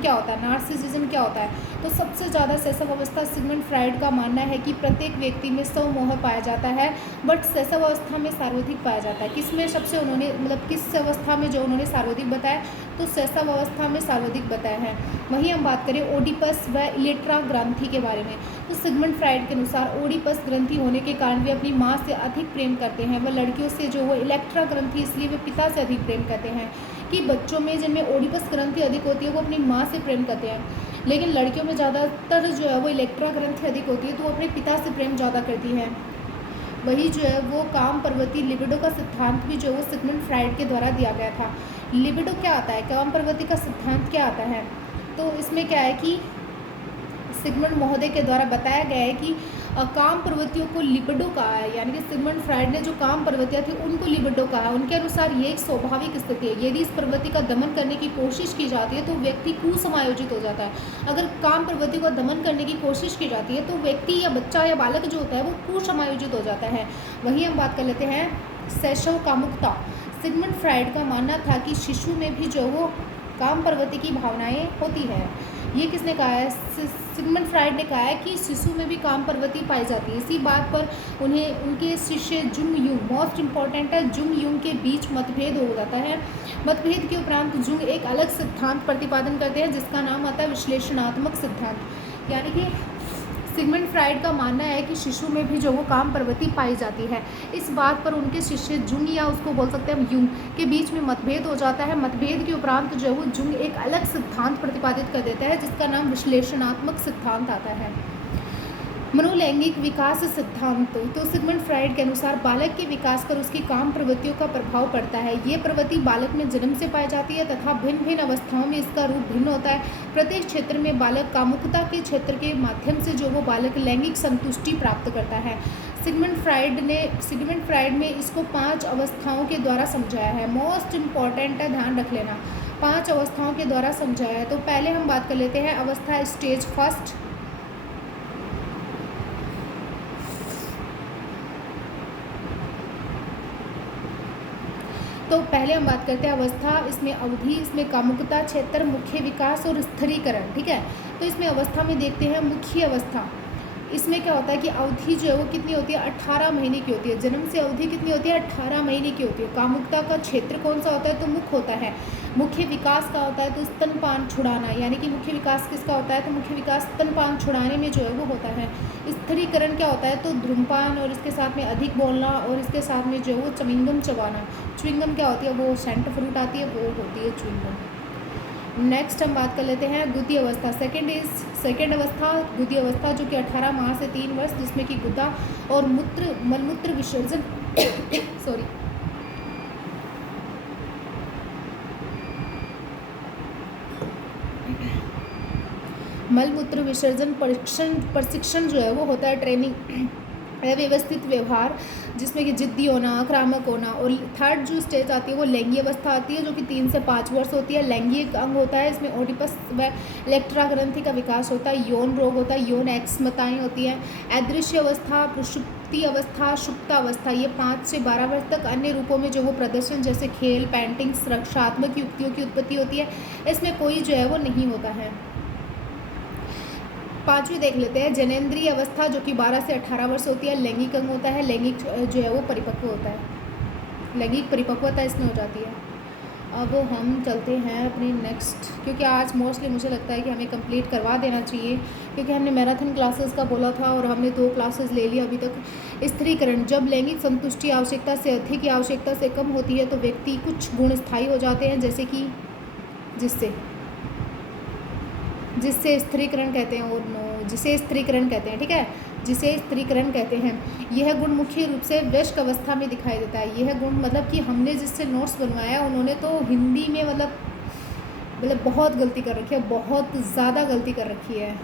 क्या होता है? नार्सिसिज्म क्या होता है? तो सबसे ज़्यादा शैशव अवस्था सिगमंड फ्राइड का मानना है कि प्रत्येक व्यक्ति में स्वमोह पाया जाता है, बट शैशव अवस्था में सार्वधिक पाया जाता है। किसमें सबसे उन्होंने मतलब किस अवस्था में जो उन्होंने सार्वधिक बताया? तो शैशव अवस्था में सार्वधिक बताया है। वहीं हम बात करें ओडिपस व इलेक्ट्रा ग्रंथि के बारे में, तो सिगमंड फ्राइड के अनुसार ओडिपस ग्रंथि होने के कारण वे अपनी माँ से अधिक प्रेम करते हैं। वह लड़कियों से जो वो इलेक्ट्रा ग्रंथि, इसलिए वे पिता से अधिक प्रेम करते हैं। कि बच्चों में जिनमें ओडिपस ग्रंथि अधिक होती है वो अपनी माँ से प्रेम करते हैं, लेकिन लड़कियों में ज़्यादातर जो है वो इलेक्ट्रा ग्रंथि अधिक होती है तो वो अपने पिता से प्रेम ज़्यादा करती हैं। वही जो है वो काम प्रवृत्ति लिबिडो का सिद्धांत भी जो है वो सिगमंड फ्राइड के द्वारा दिया गया था। लिबिडो क्या आता है? काम प्रवृत्ति का सिद्धांत क्या आता है? तो इसमें क्या है कि सिगमंड महोदय के द्वारा बताया गया है कि काम प्रवृत्तियों को लिबिडो कहा है, यानी कि सिगमंड फ्राइड ने जो काम प्रवृत्तियाँ थी उनको लिबिडो कहा है। उनके अनुसार ये एक स्वाभाविक स्थिति है, यदि इस प्रवृत्ति का दमन करने की कोशिश की जाती है तो व्यक्ति कुसमायोजित हो जाता है। अगर काम प्रवृत्ति को दमन करने की कोशिश की जाती है तो व्यक्ति या बच्चा या बालक जो होता है वो कुसमायोजित हो जाता है। वहीं हम बात कर लेते हैं शैशव कामुकता। सिगमंड फ्राइड का मानना था कि शिशु में भी जो वो काम प्रवृत्ति की भावनाएं होती है। ये किसने कहा है? सिगमंड फ्राइड ने कहा है कि शिशु में भी काम प्रवृत्ति पाई जाती है। इसी बात पर उनके शिष्य जुंग युंग, मोस्ट इम्पॉर्टेंट है, जुंग युंग के बीच मतभेद हो जाता है। मतभेद के उपरांत जुंग एक अलग सिद्धांत प्रतिपादन करते हैं जिसका नाम आता है विश्लेषणात्मक सिद्धांत। यानी कि सिगमंड फ्राइड का मानना है कि शिशु में भी जो वो काम प्रवृत्ति पाई जाती है। इस बात पर उनके शिष्य जुंग या उसको बोल सकते हैं हम युंग के बीच में मतभेद हो जाता है। मतभेद के उपरांत जो वो जुंग एक अलग सिद्धांत प्रतिपादित कर देता है जिसका नाम विश्लेषणात्मक सिद्धांत आता है। मनोलैंगिक विकास सिद्धांत। तो सिगमंड फ्राइड के अनुसार बालक के विकास पर उसकी काम प्रवृत्तियों का प्रभाव पड़ता है। ये प्रवृत्ति बालक में जन्म से पाई जाती है तथा भिन्न भिन्न अवस्थाओं में इसका रूप भिन्न होता है। प्रत्येक क्षेत्र में बालक कामुकता के क्षेत्र के माध्यम से जो वो बालक लैंगिक संतुष्टि प्राप्त करता है। सिगमंड फ्राइड में इसको 5 अवस्थाओं के द्वारा समझाया है। मोस्ट इम्पॉर्टेंट है, ध्यान रख लेना, 5 अवस्थाओं के द्वारा समझाया है। तो पहले हम बात कर लेते हैं अवस्था स्टेज फर्स्ट। तो पहले हम बात करते हैं अवस्था, इसमें अवधि, इसमें कामुकता, क्षेत्र, मुख्य विकास और स्थिरीकरण। ठीक है, तो इसमें अवस्था में देखते हैं मुख्य अवस्था। इसमें क्या होता है कि अवधि जो है वो कितनी होती है? 18 महीने की होती है। जन्म से अवधि कितनी होती है? 18 महीने की होती है। कामुकता का क्षेत्र कौन सा होता है? तो मुख होता है। मुख्य विकास का होता है तो स्तनपान छुड़ाना, यानी कि मुख्य विकास किसका होता है? तो मुख्य विकास स्तनपान छुड़ाने में जो है वो होता है। स्थिरीकरण क्या होता है? तो धूम्रपान और इसके साथ में अधिक बोलना और इसके साथ में जो है वो च्युइंगम चबाना। च्युइंगम क्या होती है? वो सेंट फ्रूट आती है, वो होती है च्युइंगम। नेक्स्ट हम बात कर लेते हैं गुदी अवस्था। सेकेंड अवस्था गुदी अवस्था जो कि 18 माह से 3 वर्ष, जिसमें कि गुदा और मलमूत्र विसर्जन सॉरी मलमूत्र विसर्जन प्रशिक्षण जो है वो होता है, ट्रेनिंग, व्यवस्थित व्यवहार, जिसमें कि जिद्दी होना, आक्रामक होना। और थर्ड जो स्टेज आती है वो लैंगिक अवस्था आती है जो कि 3 से 5 वर्ष होती है। लैंगिक अंग होता है, इसमें ओडिपस व इलेक्ट्रा ग्रंथि का विकास होता है। यौन रोग होता है, यौन एक्समताएँ होती हैं। अदृश्य अवस्था, प्रसुप्ति अवस्था, सुप्ता अवस्था, ये 5 से 12 वर्ष तक। अन्य रूपों में जो वो प्रदर्शन जैसे खेल, पेंटिंग्स, रक्षात्मक युक्तियों की उत्पत्ति होती है। इसमें कोई जो है वो नहीं होता है। 5वीं देख लेते हैं जनेंद्रीय अवस्था जो कि 12 से 18 वर्ष होती है। लैंगिक अंग होता है, लैंगिक जो है वो परिपक्व होता है, लैंगिक परिपक्वता इसमें हो जाती है। अब हम चलते हैं अपने नेक्स्ट, क्योंकि आज मोस्टली मुझे लगता है कि हमें कंप्लीट करवा देना चाहिए, क्योंकि हमने मैराथन क्लासेस का बोला था और हमने 2 क्लासेस ले लिया अभी तक। स्त्रीकरण, जब लैंगिक संतुष्टि आवश्यकता से अधिक या आवश्यकता से कम होती है तो व्यक्ति कुछ गुण स्थायी हो जाते हैं, जैसे कि जिससे स्त्रीकरण कहते हैं, और नो जिसे स्त्रीकरण कहते हैं, ठीक है, जिसे स्त्रीकरण कहते हैं। यह गुण मुख्य रूप से वयस्क अवस्था में दिखाई देता है। यह गुण मतलब कि हमने जिससे नोट्स बनवाया उन्होंने तो हिंदी में मतलब बहुत गलती कर रखी है, बहुत ज़्यादा गलती कर रखी है,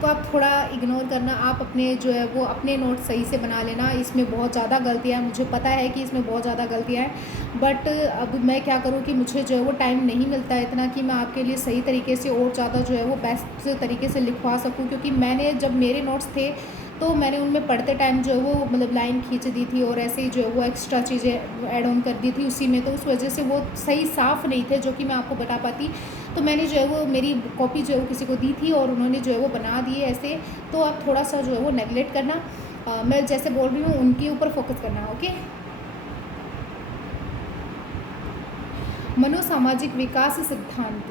तो आप थोड़ा इग्नोर करना। आप अपने जो है वो अपने नोट सही से बना लेना। इसमें बहुत ज़्यादा गलतियाँ, मुझे पता है कि इसमें बहुत ज़्यादा गलतियाँ हैं, बट अब मैं क्या करूँ कि मुझे जो है वो टाइम नहीं मिलता है इतना कि मैं आपके लिए सही तरीके से और ज़्यादा जो है वो बेस्ट तरीके से लिखवा सकूँ, क्योंकि मैंने जब मेरे नोट्स थे तो मैंने उनमें पढ़ते टाइम जो है वो मतलब लाइन खींच दी थी और ऐसे ही जो है वो एक्स्ट्रा चीज़ें ऐड ऑन कर दी थी उसी में, तो उस वजह से वो सही साफ़ नहीं थे जो कि मैं आपको बता पाती। तो मैंने जो है वो मेरी कॉपी जो है वो किसी को दी थी और उन्होंने जो है वो बना दिए ऐसे, तो आप थोड़ा सा जो है वो नेगलेक्ट करना। मैं जैसे बोल रही हूँ उनके ऊपर फोकस करना, ओके। मनोसामाजिक विकास सिद्धांत,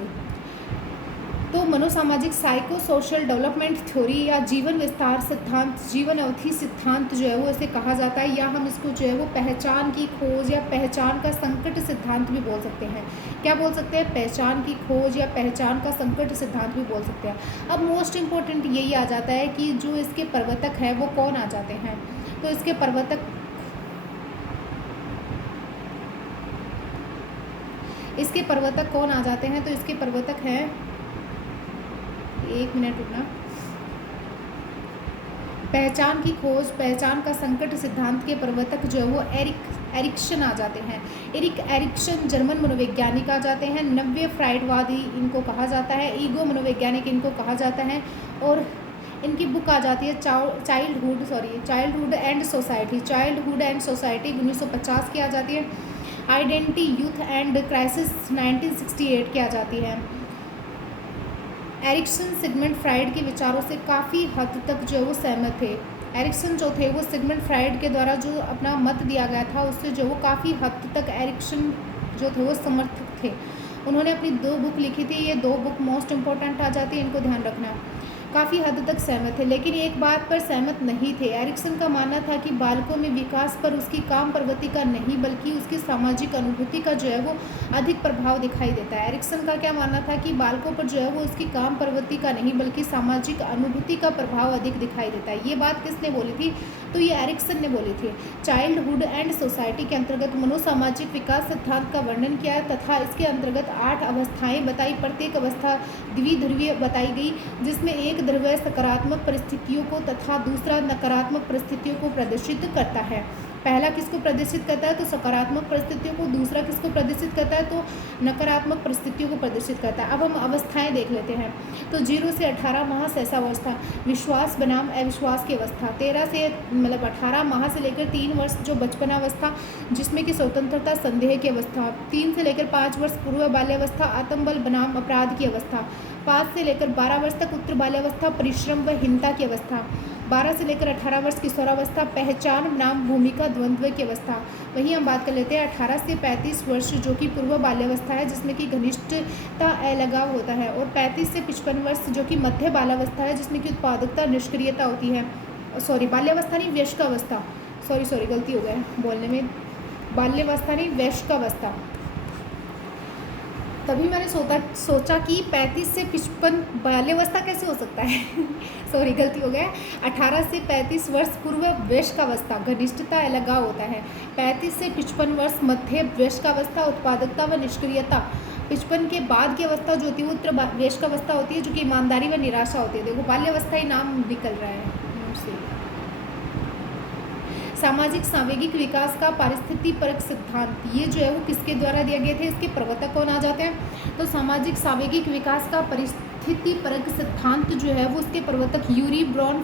तो मनोसामाजिक साइको सोशल डेवलपमेंट थ्योरी या जीवन विस्तार सिद्धांत, जीवन अवधि सिद्धांत जो है वो इसे कहा जाता है, या हम इसको जो है वो पहचान की खोज या पहचान का संकट सिद्धांत भी बोल सकते हैं। क्या बोल सकते हैं? पहचान की खोज या पहचान का संकट सिद्धांत भी बोल सकते हैं। अब मोस्ट इम्पोर्टेंट यही आ जाता है कि जो इसके प्रवर्तक है वो कौन आ जाते हैं। तो इसके प्रवर्तक कौन आ जाते हैं? तो इसके प्रवर्तक हैं, एक मिनट रुकना, पहचान की खोज, पहचान का संकट सिद्धांत के प्रवर्तक जो है वो एरिक्सन आ जाते हैं। एरिक्सन जर्मन मनोवैज्ञानिक आ जाते हैं। नव्य फ्राइडवादी इनको कहा जाता है। ईगो मनोवैज्ञानिक इनको कहा जाता है। और इनकी बुक आ जाती है चाइल्डहुड एंड सोसाइटी 1950 की आ जाती है। आइडेंटिटी, यूथ एंड क्राइसिस 1968 की आ जाती है। एरिक्सन सिगमंड फ्राइड के विचारों से काफ़ी हद तक जो वो सहमत थे। एरिक्सन जो थे वो सिगमंड फ्राइड के द्वारा जो अपना मत दिया गया था उससे जो वो काफ़ी हद तक एरिक्सन जो थे वो समर्थक थे। उन्होंने अपनी 2 बुक लिखी थी, ये 2 बुक मोस्ट इम्पोर्टेंट आ जाती है, इनको ध्यान रखना। काफ़ी हद तक सहमत थे, लेकिन एक बात पर सहमत नहीं थे। एरिक्सन का मानना था कि बालकों में विकास पर उसकी काम प्रवृत्ति का नहीं बल्कि उसकी सामाजिक अनुभूति का जो है वो अधिक प्रभाव दिखाई देता है। एरिक्सन का क्या मानना था कि बालकों पर जो है वो उसकी काम प्रवृत्ति का नहीं बल्कि सामाजिक अनुभूति का प्रभाव अधिक दिखाई देता है। ये बात किसने बोली थी? तो ये एरिक्सन ने बोली थी। चाइल्डहुड एंड सोसाइटी के अंतर्गत मनोसामाजिक विकास सिद्धांत का वर्णन किया तथा इसके अंतर्गत 8 अवस्थाएं बताई। प्रत्येक अवस्था द्विध्रुवीय बताई गई, जिसमें एक ध्रुव सकारात्मक परिस्थितियों को तथा दूसरा नकारात्मक परिस्थितियों को प्रदर्शित करता है। पहला किसको प्रदर्शित करता है? तो सकारात्मक परिस्थितियों को। दूसरा किसको प्रदर्शित करता है? तो नकारात्मक परिस्थितियों को प्रदर्शित करता है। अब हम अवस्थाएं देख लेते हैं। तो 0 से 18 माह सहसावस्था, विश्वास बनाम अविश्वास की अवस्था। 13 से 18 माह से लेकर 3 वर्ष जो बचपनावस्था, जिसमें कि स्वतंत्रता संदेह की अवस्था। 3 से लेकर 5 वर्ष पूर्व बाल्यावस्था, आत्मबल बनाम अपराध की अवस्था। 5 से लेकर 12 वर्ष तक उत्तर बाल्यावस्था, परिश्रम व हीनता की अवस्था। 12 से लेकर 18 वर्ष किशोरावस्था, पहचान बनाम भूमिका द्वंद्व की अवस्था। वहीं हम बात कर लेते हैं 18 से 35 वर्ष जो कि पूर्व बाल्यावस्था है, जिसमें कि घनिष्ठता अलगाव होता है। और 35 से 55 वर्ष जो कि मध्य बाल्यावस्था है, जिसमें कि उत्पादकता निष्क्रियता होती है। बाल्यावस्था नहीं, वयस्कावस्था, सॉरी गलती हो गया बोलने में, बाल्यावस्था नहीं वयस्कावस्था। तभी मैंने सोचा कि 35 से 55 बाल्यावस्था कैसे हो सकता है सॉरी गलती हो गया। 18 से 35 वर्ष पूर्व वयस्कावस्था, घनिष्ठता अलगाव होता है। 35 से 55 वर्ष मध्य वयस्कावस्था, उत्पादकता व निष्क्रियता। 55 के बाद की अवस्था जो होती है वो उत्तर वयस्कावस्था होती है, जो कि ईमानदारी व निराशा होती है। देखो बाल्यावस्था ही नाम निकल रहा है मुझसे। सामाजिक सांवेगिक विकास का पारिस्थितिक परक सिद्धांत, ये जो है वो किसके द्वारा दिया गए थे? इसके प्रवर्तक कौन आ जाते हैं? तो सामाजिक सांवेगिक विकास का परिस्थिति परक सिद्धांत जो है वो उसके प्रवर्तक यूरी ब्रॉन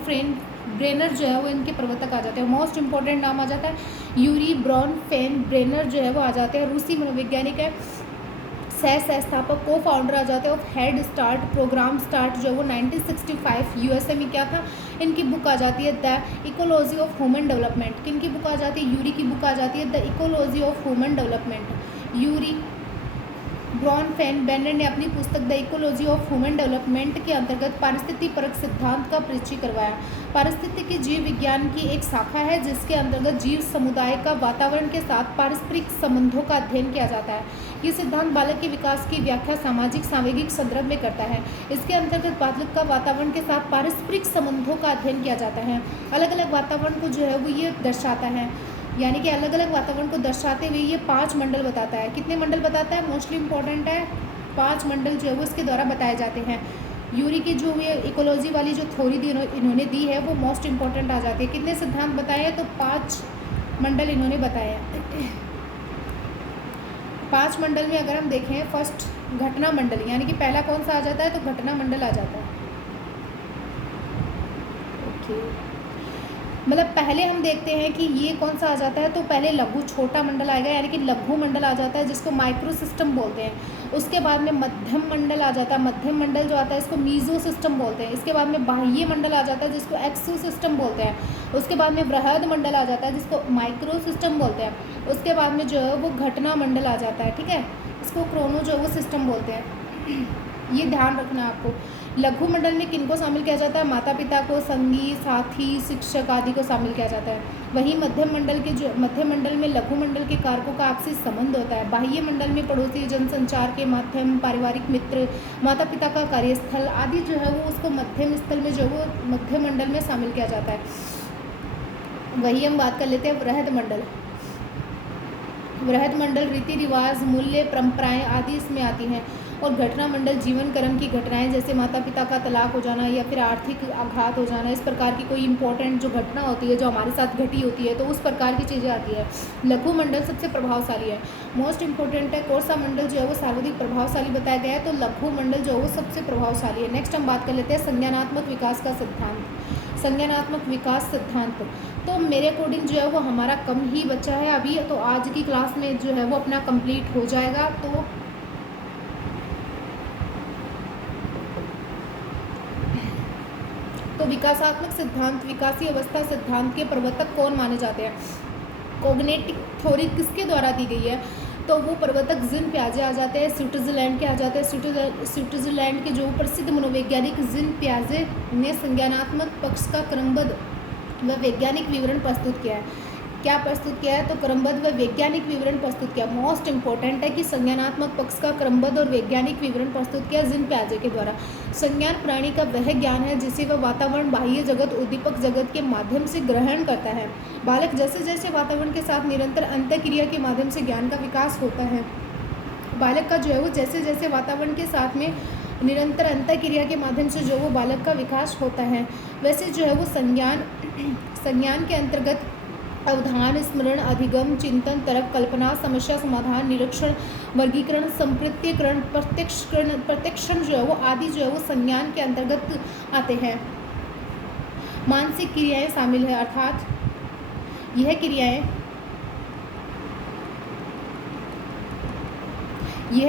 ब्रेनर जो है वो इनके प्रवर्तक आ जाते हैं। मोस्ट इंपॉर्टेंट नाम आ जाता है यूरी ब्रॉन ब्रेनर जो है वो आ जाते हैं। रूसी मनोवैज्ञानिक है, संस्थापक को फाउंडर आ जाते हैं of head start programme start जो है वो 1965 यूएसए में क्या था। इनकी बुक आ जाती है the ecology of human development. किनकी बुक आ जाती है? यूरी की बुक आ जाती है the ecology of human development. Urie Bronfenbrenner ने अपनी पुस्तक the ecology of human development के अंतर्गत पारिस्थितिकी परक सिद्धांत का परिचय करवाया। पारिस्थितिकी जीव विज्ञान की एक शाखा है जिसके अंतर्गत जीव समुदाय का वातावरण के साथ पारस्परिक संबंधों का अध्ययन किया जाता है। ये सिद्धांत बालक के विकास की व्याख्या सामाजिक सांवेगिक संदर्भ में करता है। इसके अंतर्गत बालक का वातावरण के साथ पारस्परिक संबंधों का अध्ययन किया जाता है। अलग अलग वातावरण को जो है वो ये दर्शाता है, यानी कि अलग अलग वातावरण को दर्शाते हुए ये 5 मंडल बताता है। कितने मंडल बताता है? मोस्टली इंपॉर्टेंट है, 5 मंडल जो है वो इसके द्वारा बताए जाते हैं। यूरी की जो ये इकोलॉजी वाली जो थ्योरी इन्होंने दी है वो मोस्ट इंपॉर्टेंट आ जाती है। कितने सिद्धांत बताए हैं? तो 5 मंडल इन्होंने बताए हैं। 5 मंडल में अगर हम देखें, फर्स्ट घटना मंडल, यानी कि पहला कौन सा आ जाता है? तो घटना मंडल आ जाता है। ओके, मतलब पहले हम देखते हैं कि ये कौन सा आ जाता है, तो पहले लघु छोटा मंडल आएगा, यानी कि लघु मंडल आ जाता है जिसको माइक्रो सिस्टम बोलते हैं। उसके बाद में मध्यम मंडल आ जाता है, मध्यम मंडल जो आता है इसको मीजो सिस्टम बोलते हैं। इसके बाद में बाह्य मंडल आ जाता है जिसको एक्सो सिस्टम बोलते हैं। उसके बाद में वृहद मंडल आ जाता है जिसको माइक्रो सिस्टम बोलते हैं। उसके बाद में जो है वो घटना मंडल आ जाता है, ठीक है, इसको क्रोनो जो वो सिस्टम बोलते हैं। ये ध्यान रखना आपको। लघु मंडल में किनको शामिल किया जाता है? माता पिता को, संगी, साथी, शिक्षक आदि को शामिल किया जाता है। वहीं मध्यम मंडल में लघु मंडल के कारकों का आपसी संबंध होता है। बाह्य मंडल में पड़ोसी, जनसंचार के माध्यम, पारिवारिक मित्र, माता पिता का कार्यस्थल आदि जो है वो उसको मध्यम स्थल में जो वो मध्य मंडल में शामिल किया जाता है। वही हम बात कर लेते हैं वृहद मंडल। वृहद मंडल रीति रिवाज, मूल्य, परंपराएं आदि इसमें आती हैं। और घटना मंडल जीवन कर्म की घटनाएं, जैसे माता पिता का तलाक हो जाना या फिर आर्थिक आघात हो जाना, इस प्रकार की कोई इंपॉर्टेंट जो घटना होती है जो हमारे साथ घटी होती है, तो उस प्रकार की चीज़ें आती है। लघु मंडल सबसे प्रभावशाली है, मोस्ट इंपॉर्टेंट है। कौन सा मंडल जो है वो सर्वाधिक प्रभावशाली बताया गया है? तो लघु मंडल जो है वो सबसे प्रभावशाली है। नेक्स्ट हम बात कर लेते हैं संज्ञानात्मक विकास का सिद्धांत। संज्ञानात्मक विकास सिद्धांत तो मेरे अकॉर्डिंग जो है वो हमारा कम ही बचा है अभी, तो आज की क्लास में जो है वो अपना कंप्लीट हो जाएगा। तो विकासात्मक सिद्धांत, विकासीय अवस्था सिद्धांत के प्रवर्तक कौन माने जाते हैं? कॉग्निटिव थ्योरी किसके द्वारा दी गई है? तो वो प्रवर्तक जीन पियाजे आ जाते हैं, स्विट्जरलैंड के आ जाते हैं। स्विट्जरलैंड के जो प्रसिद्ध मनोवैज्ञानिक जीन पियाजे ने संज्ञानात्मक पक्ष का क्रमबद्ध व वैज्ञानिक विवरण प्रस्तुत किया है। क्या प्रस्तुत किया है? तो क्रमबद्ध व वैज्ञानिक विवरण प्रस्तुत किया। मोस्ट इंपॉर्टेंट है कि संज्ञानात्मक पक्ष का क्रमबद्ध और वैज्ञानिक विवरण प्रस्तुत किया जीन पियाजे के द्वारा। संज्ञान प्राणी का वह ज्ञान है जिसे वह वातावरण, बाह्य जगत, उद्दीपक जगत के माध्यम से ग्रहण करता है। बालक जैसे जैसे वातावरण के साथ निरंतर अंतःक्रिया के माध्यम से ज्ञान का विकास होता है। बालक का जो है वो जैसे जैसे वातावरण के साथ में निरंतर अंतःक्रिया के माध्यम से जो वो बालक का विकास होता है, वैसे जो है वो संज्ञान के अंतर्गत अवधान, स्मरण, अधिगम, चिंतन, तर्क, कल्पना, समस्या समाधान, निरीक्षण, वर्गीकरण, संप्रत्यकरण, प्रत्यक्षण जो है वो आदि जो है वो संज्ञान के अंतर्गत आते हैं। मानसिक क्रियाएं शामिल है, अर्थात यह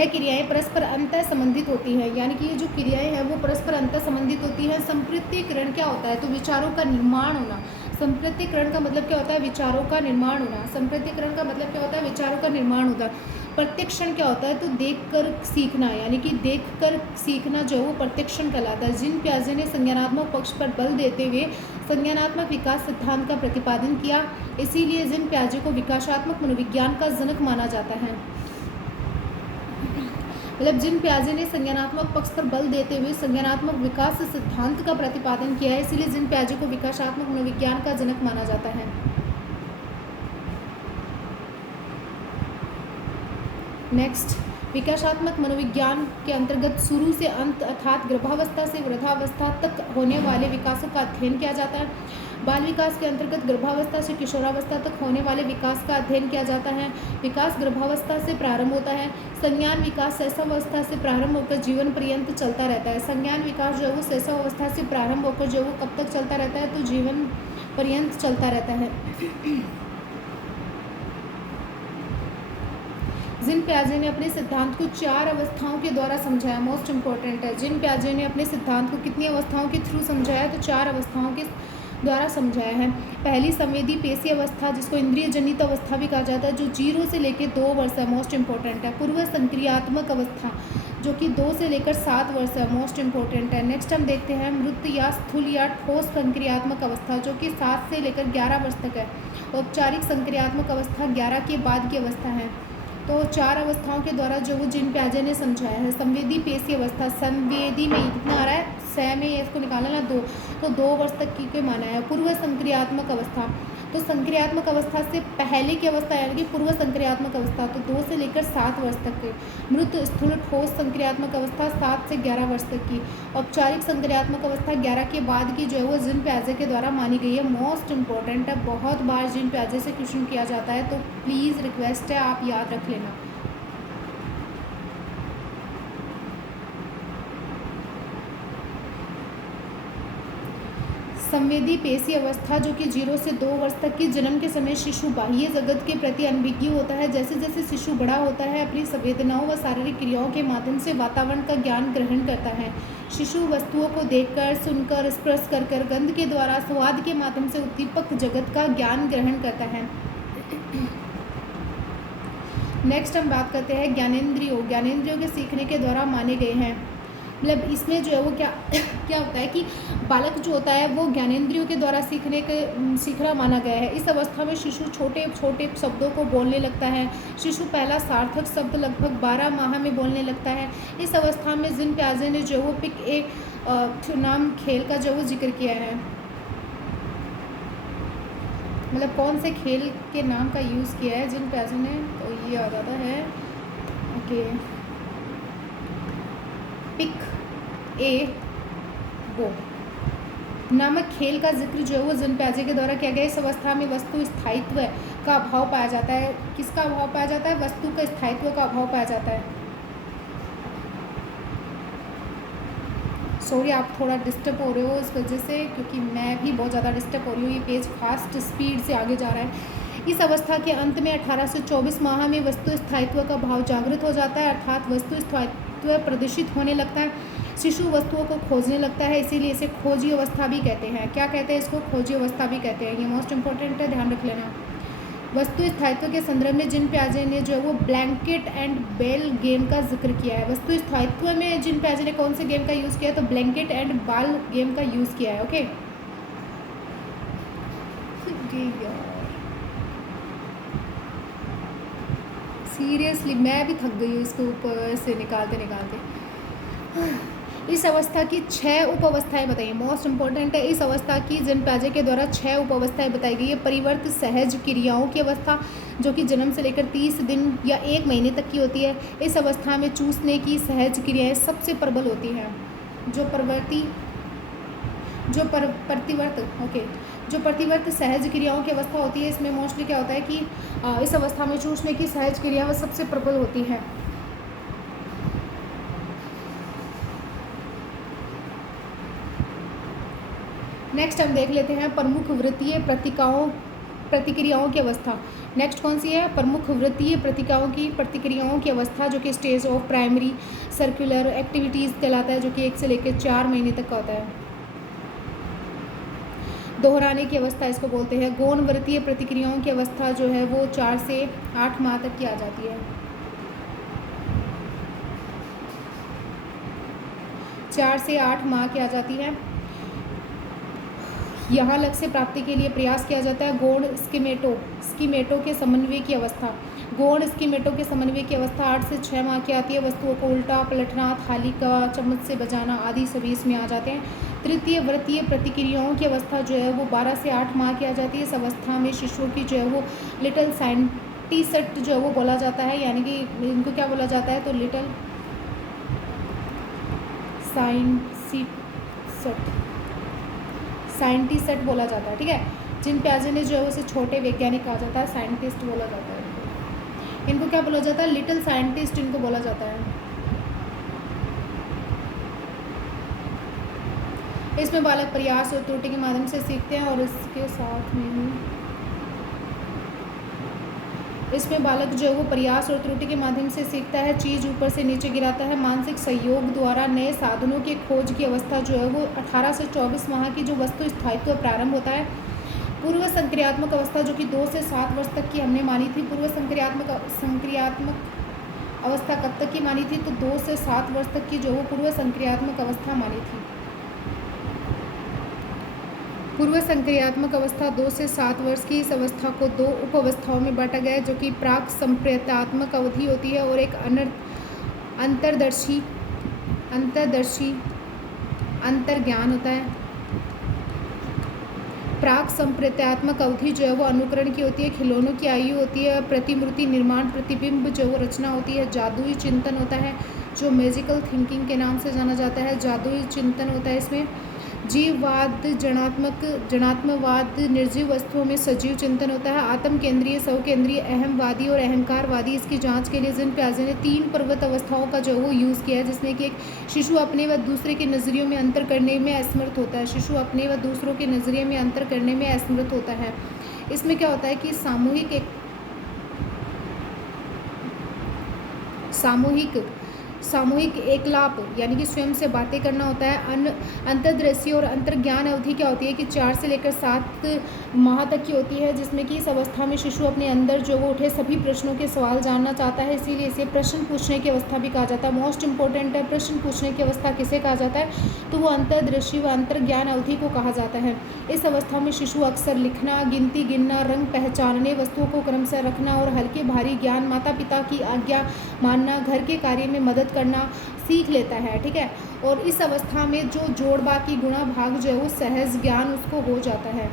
क्रियाएं परस्पर अंतः संबंधित होती हैं, यानी कि ये जो क्रियाएं हैं वो परस्पर अंतः संबंधित होती हैं। संप्रत्यकरण क्या होता है? तो विचारों का निर्माण होना। संप्रत्यकरण का मतलब क्या होता है? विचारों का निर्माण होना। संप्रत्यकरण का मतलब क्या होता है? विचारों का निर्माण होता है। प्रत्यक्षण क्या होता है? तो देखकर सीखना, यानी कि देखकर सीखना जो है वो प्रत्यक्षण कहलाता है। जीन पियाजे ने संज्ञानात्मक पक्ष पर बल देते हुए संज्ञानात्मक विकास सिद्धांत का प्रतिपादन किया, इसीलिए जीन पियाजे को विकासात्मक मनोविज्ञान का जनक माना जाता है। मतलब जीन पियाजे ने संज्ञानात्मक पक्ष पर बल देते हुए संज्ञानात्मक विकास सिद्धांत का प्रतिपादन किया है, इसीलिए जीन पियाजे को विकासात्मक मनोविज्ञान का जनक माना जाता है। नेक्स्ट, विकासात्मक मनोविज्ञान के अंतर्गत शुरू से अंत अर्थात गर्भावस्था से वृद्धावस्था तक होने वाले विकासों का अध्ययन किया जाता है। बाल विकास के अंतर्गत गर्भावस्था से किशोरावस्था तक होने वाले विकास का अध्ययन किया जाता है। विकास गर्भावस्था से प्रारंभ होता है। संज्ञान विकास शैशवावस्था से प्रारंभ होकर जीवन पर्यंत चलता रहता है। संज्ञान विकास जो है वो शैशवावस्था से प्रारंभ होकर जो वो कब तक चलता रहता है? तो जीवन पर्यंत चलता रहता है। जीन पियाजे ने अपने सिद्धांत को 4 अवस्थाओं के द्वारा समझाया। मोस्ट इंपॉर्टेंट है, जीन पियाजे ने अपने सिद्धांत को कितनी अवस्थाओं के थ्रू समझाया? तो 4 अवस्थाओं के द्वारा समझाया है। पहली संवेदी पेशी अवस्था, जिसको इंद्रिय जनित अवस्था भी कहा जाता है, जो 0 से लेकर 2 वर्ष है, मोस्ट इंपॉर्टेंट है। पूर्व संक्रियात्मक अवस्था, जो कि 2 से लेकर 7 वर्ष है, मोस्ट इंपॉर्टेंट है। नेक्स्ट हम देखते हैं मृत या स्थूल या ठोस संक्रियात्मक अवस्था, जो कि 7 से लेकर 11 वर्ष तक है। औपचारिक संक्रियात्मक अवस्था 11 के बाद की अवस्था है। तो 4 अवस्थाओं के द्वारा जो वो जिन प्याजे ने समझाया है। संवेदी पेशी अवस्था, संवेदी में कितना आ रहा है, सह में इसको निकालना ना 2, तो 2 वर्ष तक की माना है। पूर्व संक्रियात्मक अवस्था, तो संक्रियात्मक अवस्था से पहले की अवस्था यानी कि पूर्व संक्रियात्मक अवस्था, तो 2 से लेकर 7 वर्ष तक के। मृत स्थूल ठोस संक्रियात्मक अवस्था 7 से 11 वर्ष तक की। औपचारिक संक्रियात्मक अवस्था 11 के बाद की जो है वो जिन प्याजे के द्वारा मानी गई है, मोस्ट इंपॉर्टेंट है। बहुत बार जिन प्याजे से क्वेश्चन किया जाता है, तो प्लीज़ रिक्वेस्ट है आप याद रख लेना। संवेदी पेशी अवस्था, जो कि 0 से 2 वर्ष तक की। जन्म के समय शिशु बाह्य जगत के प्रति अनभिज्ञ होता है। जैसे जैसे शिशु बड़ा होता है, अपनी संवेदनाओं व शारीरिक क्रियाओं के माध्यम से वातावरण का ज्ञान ग्रहण करता है। शिशु वस्तुओं को देखकर, सुनकर, स्पर्श कर, गंध के द्वारा, स्वाद के माध्यम से उद्दीपक जगत का ज्ञान ग्रहण करता है। नेक्स्ट हम बात करते हैं ज्ञानेंद्रियों। ज्ञानेंद्रियों के सीखने के द्वारा माने गए हैं। मतलब इसमें जो है वो क्या क्या होता है कि बालक जो होता है वो ज्ञानेंद्रियों के द्वारा सीखना माना गया है। इस अवस्था में शिशु छोटे छोटे शब्दों को बोलने लगता है। शिशु पहला सार्थक शब्द लगभग 12 माह में बोलने लगता है। इस अवस्था में जिन प्याजे ने जो वो पिक एक नाम खेल का जो वो जिक्र किया है, मतलब कौन से खेल के नाम का यूज़ किया है जिन प्याजे ने, तो ये आ जाता है ओके पिक ए वो नामक खेल का जिक्र जो है वो जिन प्याजे के द्वारा किया गया। इस अवस्था में वस्तु स्थायित्व का अभाव पाया जाता है। किसका अभाव पाया जाता है? वस्तु का स्थायित्व का अभाव पाया जाता है। सॉरी आप थोड़ा डिस्टर्ब हो रहे हो इस वजह से, क्योंकि मैं भी बहुत ज़्यादा डिस्टर्ब हो रही हूँ। ये पेज फास्ट स्पीड से आगे जा रहा है। इस अवस्था के अंत में 18 से 24 माह में वस्तु स्थायित्व का भाव जागृत हो जाता है, अर्थात वस्तु स्थायित्व प्रदर्शित होने लगता है। शिशु वस्तुओं को खोजने लगता है, इसीलिए इसे खोजी अवस्था भी कहते हैं। क्या कहते हैं इसको? खोजी अवस्था भी कहते हैं। ये मोस्ट इंपॉर्टेंट है, ध्यान रख लेना। वस्तु स्थायित्व के संदर्भ में जिन प्याजे ने जो है वो ब्लैंकेट एंड बेल गेम का जिक्र किया है। वस्तु स्थायित्व में जिन प्याजे ने कौन से गेम का यूज़ किया है? तो ब्लैंकेट एंड बॉल गेम का यूज़ किया है। ओके सीरियसली मैं भी थक गई हूँ इसके ऊपर से निकालते निकालते। इस अवस्था की 6 उप अवस्थाएँ बताइए, मोस्ट इंपॉर्टेंट है। इस अवस्था की जिन प्याजे के द्वारा 6 उप अवस्थाएँ बताई गई है। परिवर्त सहज क्रियाओं की अवस्था, जो कि जन्म से लेकर 30 दिन या 1 महीने तक की होती है। इस अवस्था में चूसने की सहज क्रियाएँ सबसे प्रबल होती हैं। जो प्रतिवर्त सहज क्रियाओं की अवस्था होती है, इसमें मोस्टली क्या होता है कि इस अवस्था में चूसने की सहज क्रिया वो सबसे प्रबल होती है। नेक्स्ट हम देख लेते हैं प्रमुख वृत्तीय प्रतिक्रियाओं की अवस्था। नेक्स्ट कौन सी है? प्रमुख वृत्तीय प्रतिक्रियाओं की अवस्था, जो कि stage of primary circular activities कहलाता है, जो कि 1 से लेकर 4 महीने तक का होता है। दोहराने की अवस्था इसको बोलते हैं। गौण वृत्तीय प्रतिक्रियाओं की अवस्था जो है वो 4 से 8 माह तक की आ जाती है। 4 से 8 माह की आ जाती है। यहाँ लक्ष्य प्राप्ति के लिए प्रयास किया जाता है। गौण स्कीमेटो के समन्वय की अवस्था। गौण स्कीमेटो के समन्वय की अवस्था 8 से 6 माह की आती है। वस्तुओं को उल्टा पलटना, थाली का चम्मच से बजाना आदि सभी इसमें आ जाते हैं। तृतीय वृत्तीय प्रतिक्रियाओं की अवस्था जो है वो 12 से 8 माह की आ जाती है। इस अवस्था में शिशुओं की जो है वो लिटिल साइंटिस्ट जो है वो बोला जाता है, यानी कि इनको क्या बोला जाता है? तो लिटिल साइंटिस्ट बोला जाता है। ठीक है, जिन प्याजे ने जो है उसे छोटे वैज्ञानिक कहा जाता है, साइंटिस्ट बोला जाता है। इनको क्या बोला जाता है? लिटिल साइंटिस्ट इनको बोला जाता है। इसमें बालक प्रयास और त्रुटि के माध्यम से सीखते हैं, और इसके साथ में इसमें बालक जो है वो प्रयास और त्रुटि के माध्यम से सीखता है, चीज़ ऊपर से नीचे गिराता है, मानसिक सहयोग द्वारा नए साधनों के खोज की अवस्था जो है वो 18 से 24 माह की जो वस्तु स्थायित्व प्रारंभ होता है। पूर्व संक्रियात्मक अवस्था जो कि 2 से 7 वर्ष तक की हमने मानी थी। पूर्व संक्रियात्मक अवस्था कब तक की मानी थी? तो 2 से 7 वर्ष तक की जो वो पूर्व संक्रियात्मक अवस्था मानी थी। पूर्व संक्रियात्मक अवस्था 2 से 7 वर्ष की इस अवस्था को 2 उप अवस्थाओं में बांटा गया है, जो कि प्राक संप्रेत्यात्मक अवधि होती है और एक अंतर्दर्शी अंतर्ज्ञान होता है। प्राक संप्रेत्यात्मक अवधि जो है वो अनुकरण की होती है, खिलौनों की आयु होती है, प्रतिमूर्ति निर्माण, प्रतिबिंब जो वो रचना होती है, जादुई चिंतन होता है जो मैजिकल थिंकिंग के नाम से जाना जाता है। जादुई चिंतन होता है इसमें। जीववाद, जनात्मवाद, निर्जीव वस्तुओं में सजीव चिंतन होता है। आत्म केंद्रीय, स्व केंद्रीय, अहमवादी और अहंकारवादी। इसकी जांच के लिए जिन प्याजे ने 3 प्रवृत्त अवस्थाओं का जो वो यूज़ किया है, जिसमें कि एक शिशु अपने व दूसरे के नज़रियों में अंतर करने में असमर्थ होता है। शिशु अपने व दूसरों के नज़रिए में अंतर करने में असमर्थ होता है। इसमें क्या होता है कि सामूहिक एकलाप यानी कि स्वयं से बातें करना होता है। अंतर्दृष्टि और अंतर्ज्ञान अवधि क्या होती है कि 4 से लेकर 7 माह तक की होती है, जिसमें कि इस अवस्था में शिशु अपने अंदर जो वो उठे सभी प्रश्नों के सवाल जानना चाहता है, इसीलिए इसे प्रश्न पूछने की अवस्था भी कहा जाता है। मोस्ट इंपॉर्टेंट है, प्रश्न पूछने की अवस्था किसे कहा जाता है? तो वो अंतर्दृष्टि व अंतर्ज्ञान अवधि को कहा जाता है। इस अवस्था में शिशु अक्सर लिखना, गिनती गिनना, रंग पहचानने, वस्तुओं को क्रमशः रखना और हल्के भारी ज्ञान, माता पिता की आज्ञा मानना, घर के कार्य में मदद करना सीख लेता है। ठीक है। और इस अवस्था में जो जोड़ बाकी गुणा भाग जो है वो सहज ज्ञान उसको हो जाता है।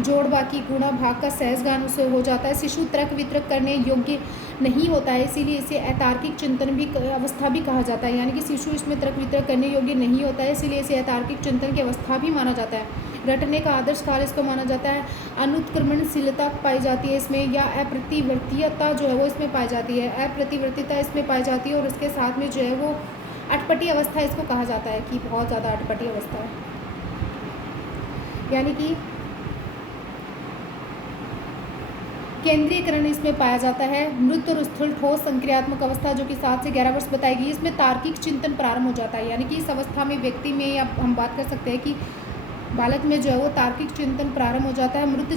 जोड़ बाकी गुणा भाग का सहज ज्ञान उसे हो जाता है। शिशु तर्क वितर्क करने योग्य नहीं होता है, इसीलिए इसे अतार्किक चिंतन भी अवस्था भी कहा जाता है। यानी कि शिशु इसमें तर्क वितर्क करने योग्य नहीं होता है, इसीलिए इसे अतार्किक चिंतन की अवस्था भी माना जाता है। रटने का आदर्श काल इसको माना जाता है। अनुत्क्रमणशीलता पाई जाती है इसमें, या अप्रतिवर्तीयता जो है वो इसमें पाई जाती है। अप्रतिवर्तीयता इसमें पाई जाती है और उसके साथ में जो है वो अटपटी अवस्था इसको कहा जाता है कि बहुत ज़्यादा अटपटी अवस्था है। यानी कि केंद्रीयकरण इसमें पाया जाता है। मृत और स्थूल ठोस संक्रियात्मक अवस्था जो कि 7 से 11 वर्ष बताई गई, इसमें तार्किक चिंतन प्रारंभ हो जाता है। यानी कि इस अवस्था में व्यक्ति में, या हम बात कर सकते हैं कि बालक में जो है वो तार्किक चिंतन प्रारंभ हो जाता है। मूर्त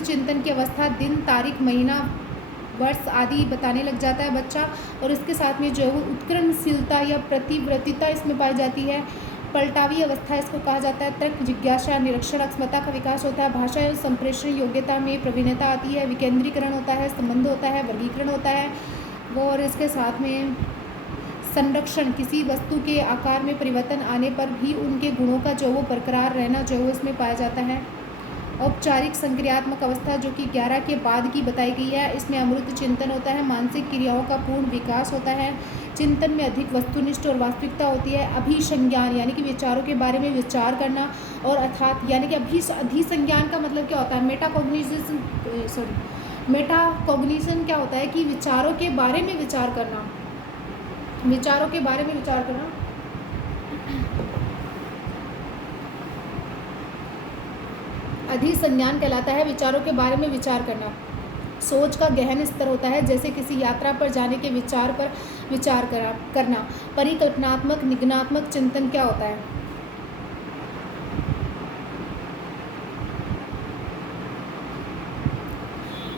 चिंतन की अवस्था दिन, तारीख, महीना, वर्ष आदि बताने लग जाता है बच्चा, और इसके साथ में जो है वो उत्क्रमणशीलता या प्रतिवर्तीता इसमें पाई जाती है। पलटावी अवस्था इसको कहा जाता है। तर्क, जिज्ञासा, निरीक्षण क्षमता का विकास होता है। भाषा एवं संप्रेषण योग्यता में प्रवीणता आती है। विकेंद्रीकरण होता है, संबंध होता है, वर्गीकरण होता है वो, और इसके साथ में संरक्षण, किसी वस्तु के आकार में परिवर्तन आने पर भी उनके गुणों का जो वो बरकरार रहना जो है वो इसमें पाया जाता है। औपचारिक संक्रियात्मक अवस्था जो कि 11 के बाद की बताई गई है, इसमें अमूर्त चिंतन होता है। मानसिक क्रियाओं का पूर्ण विकास होता है। चिंतन में अधिक वस्तुनिष्ठ और वास्तविकता होती है। अभिसंज्ञान यानी कि विचारों के बारे में विचार करना, और अर्थात यानी कि अधिसंज्ञान का मतलब क्या होता है? मेटाकॉग्निशन क्या होता है कि विचारों के बारे में विचार करना, विचारों के बारे में विचार करना। अधिसंज्ञान कहलाता है विचारों के बारे में विचार करना। सोच का गहन स्तर होता है, जैसे किसी यात्रा पर जाने के विचार पर विचार करना। परिकल्पनात्मक निगनात्मक चिंतन क्या होता है?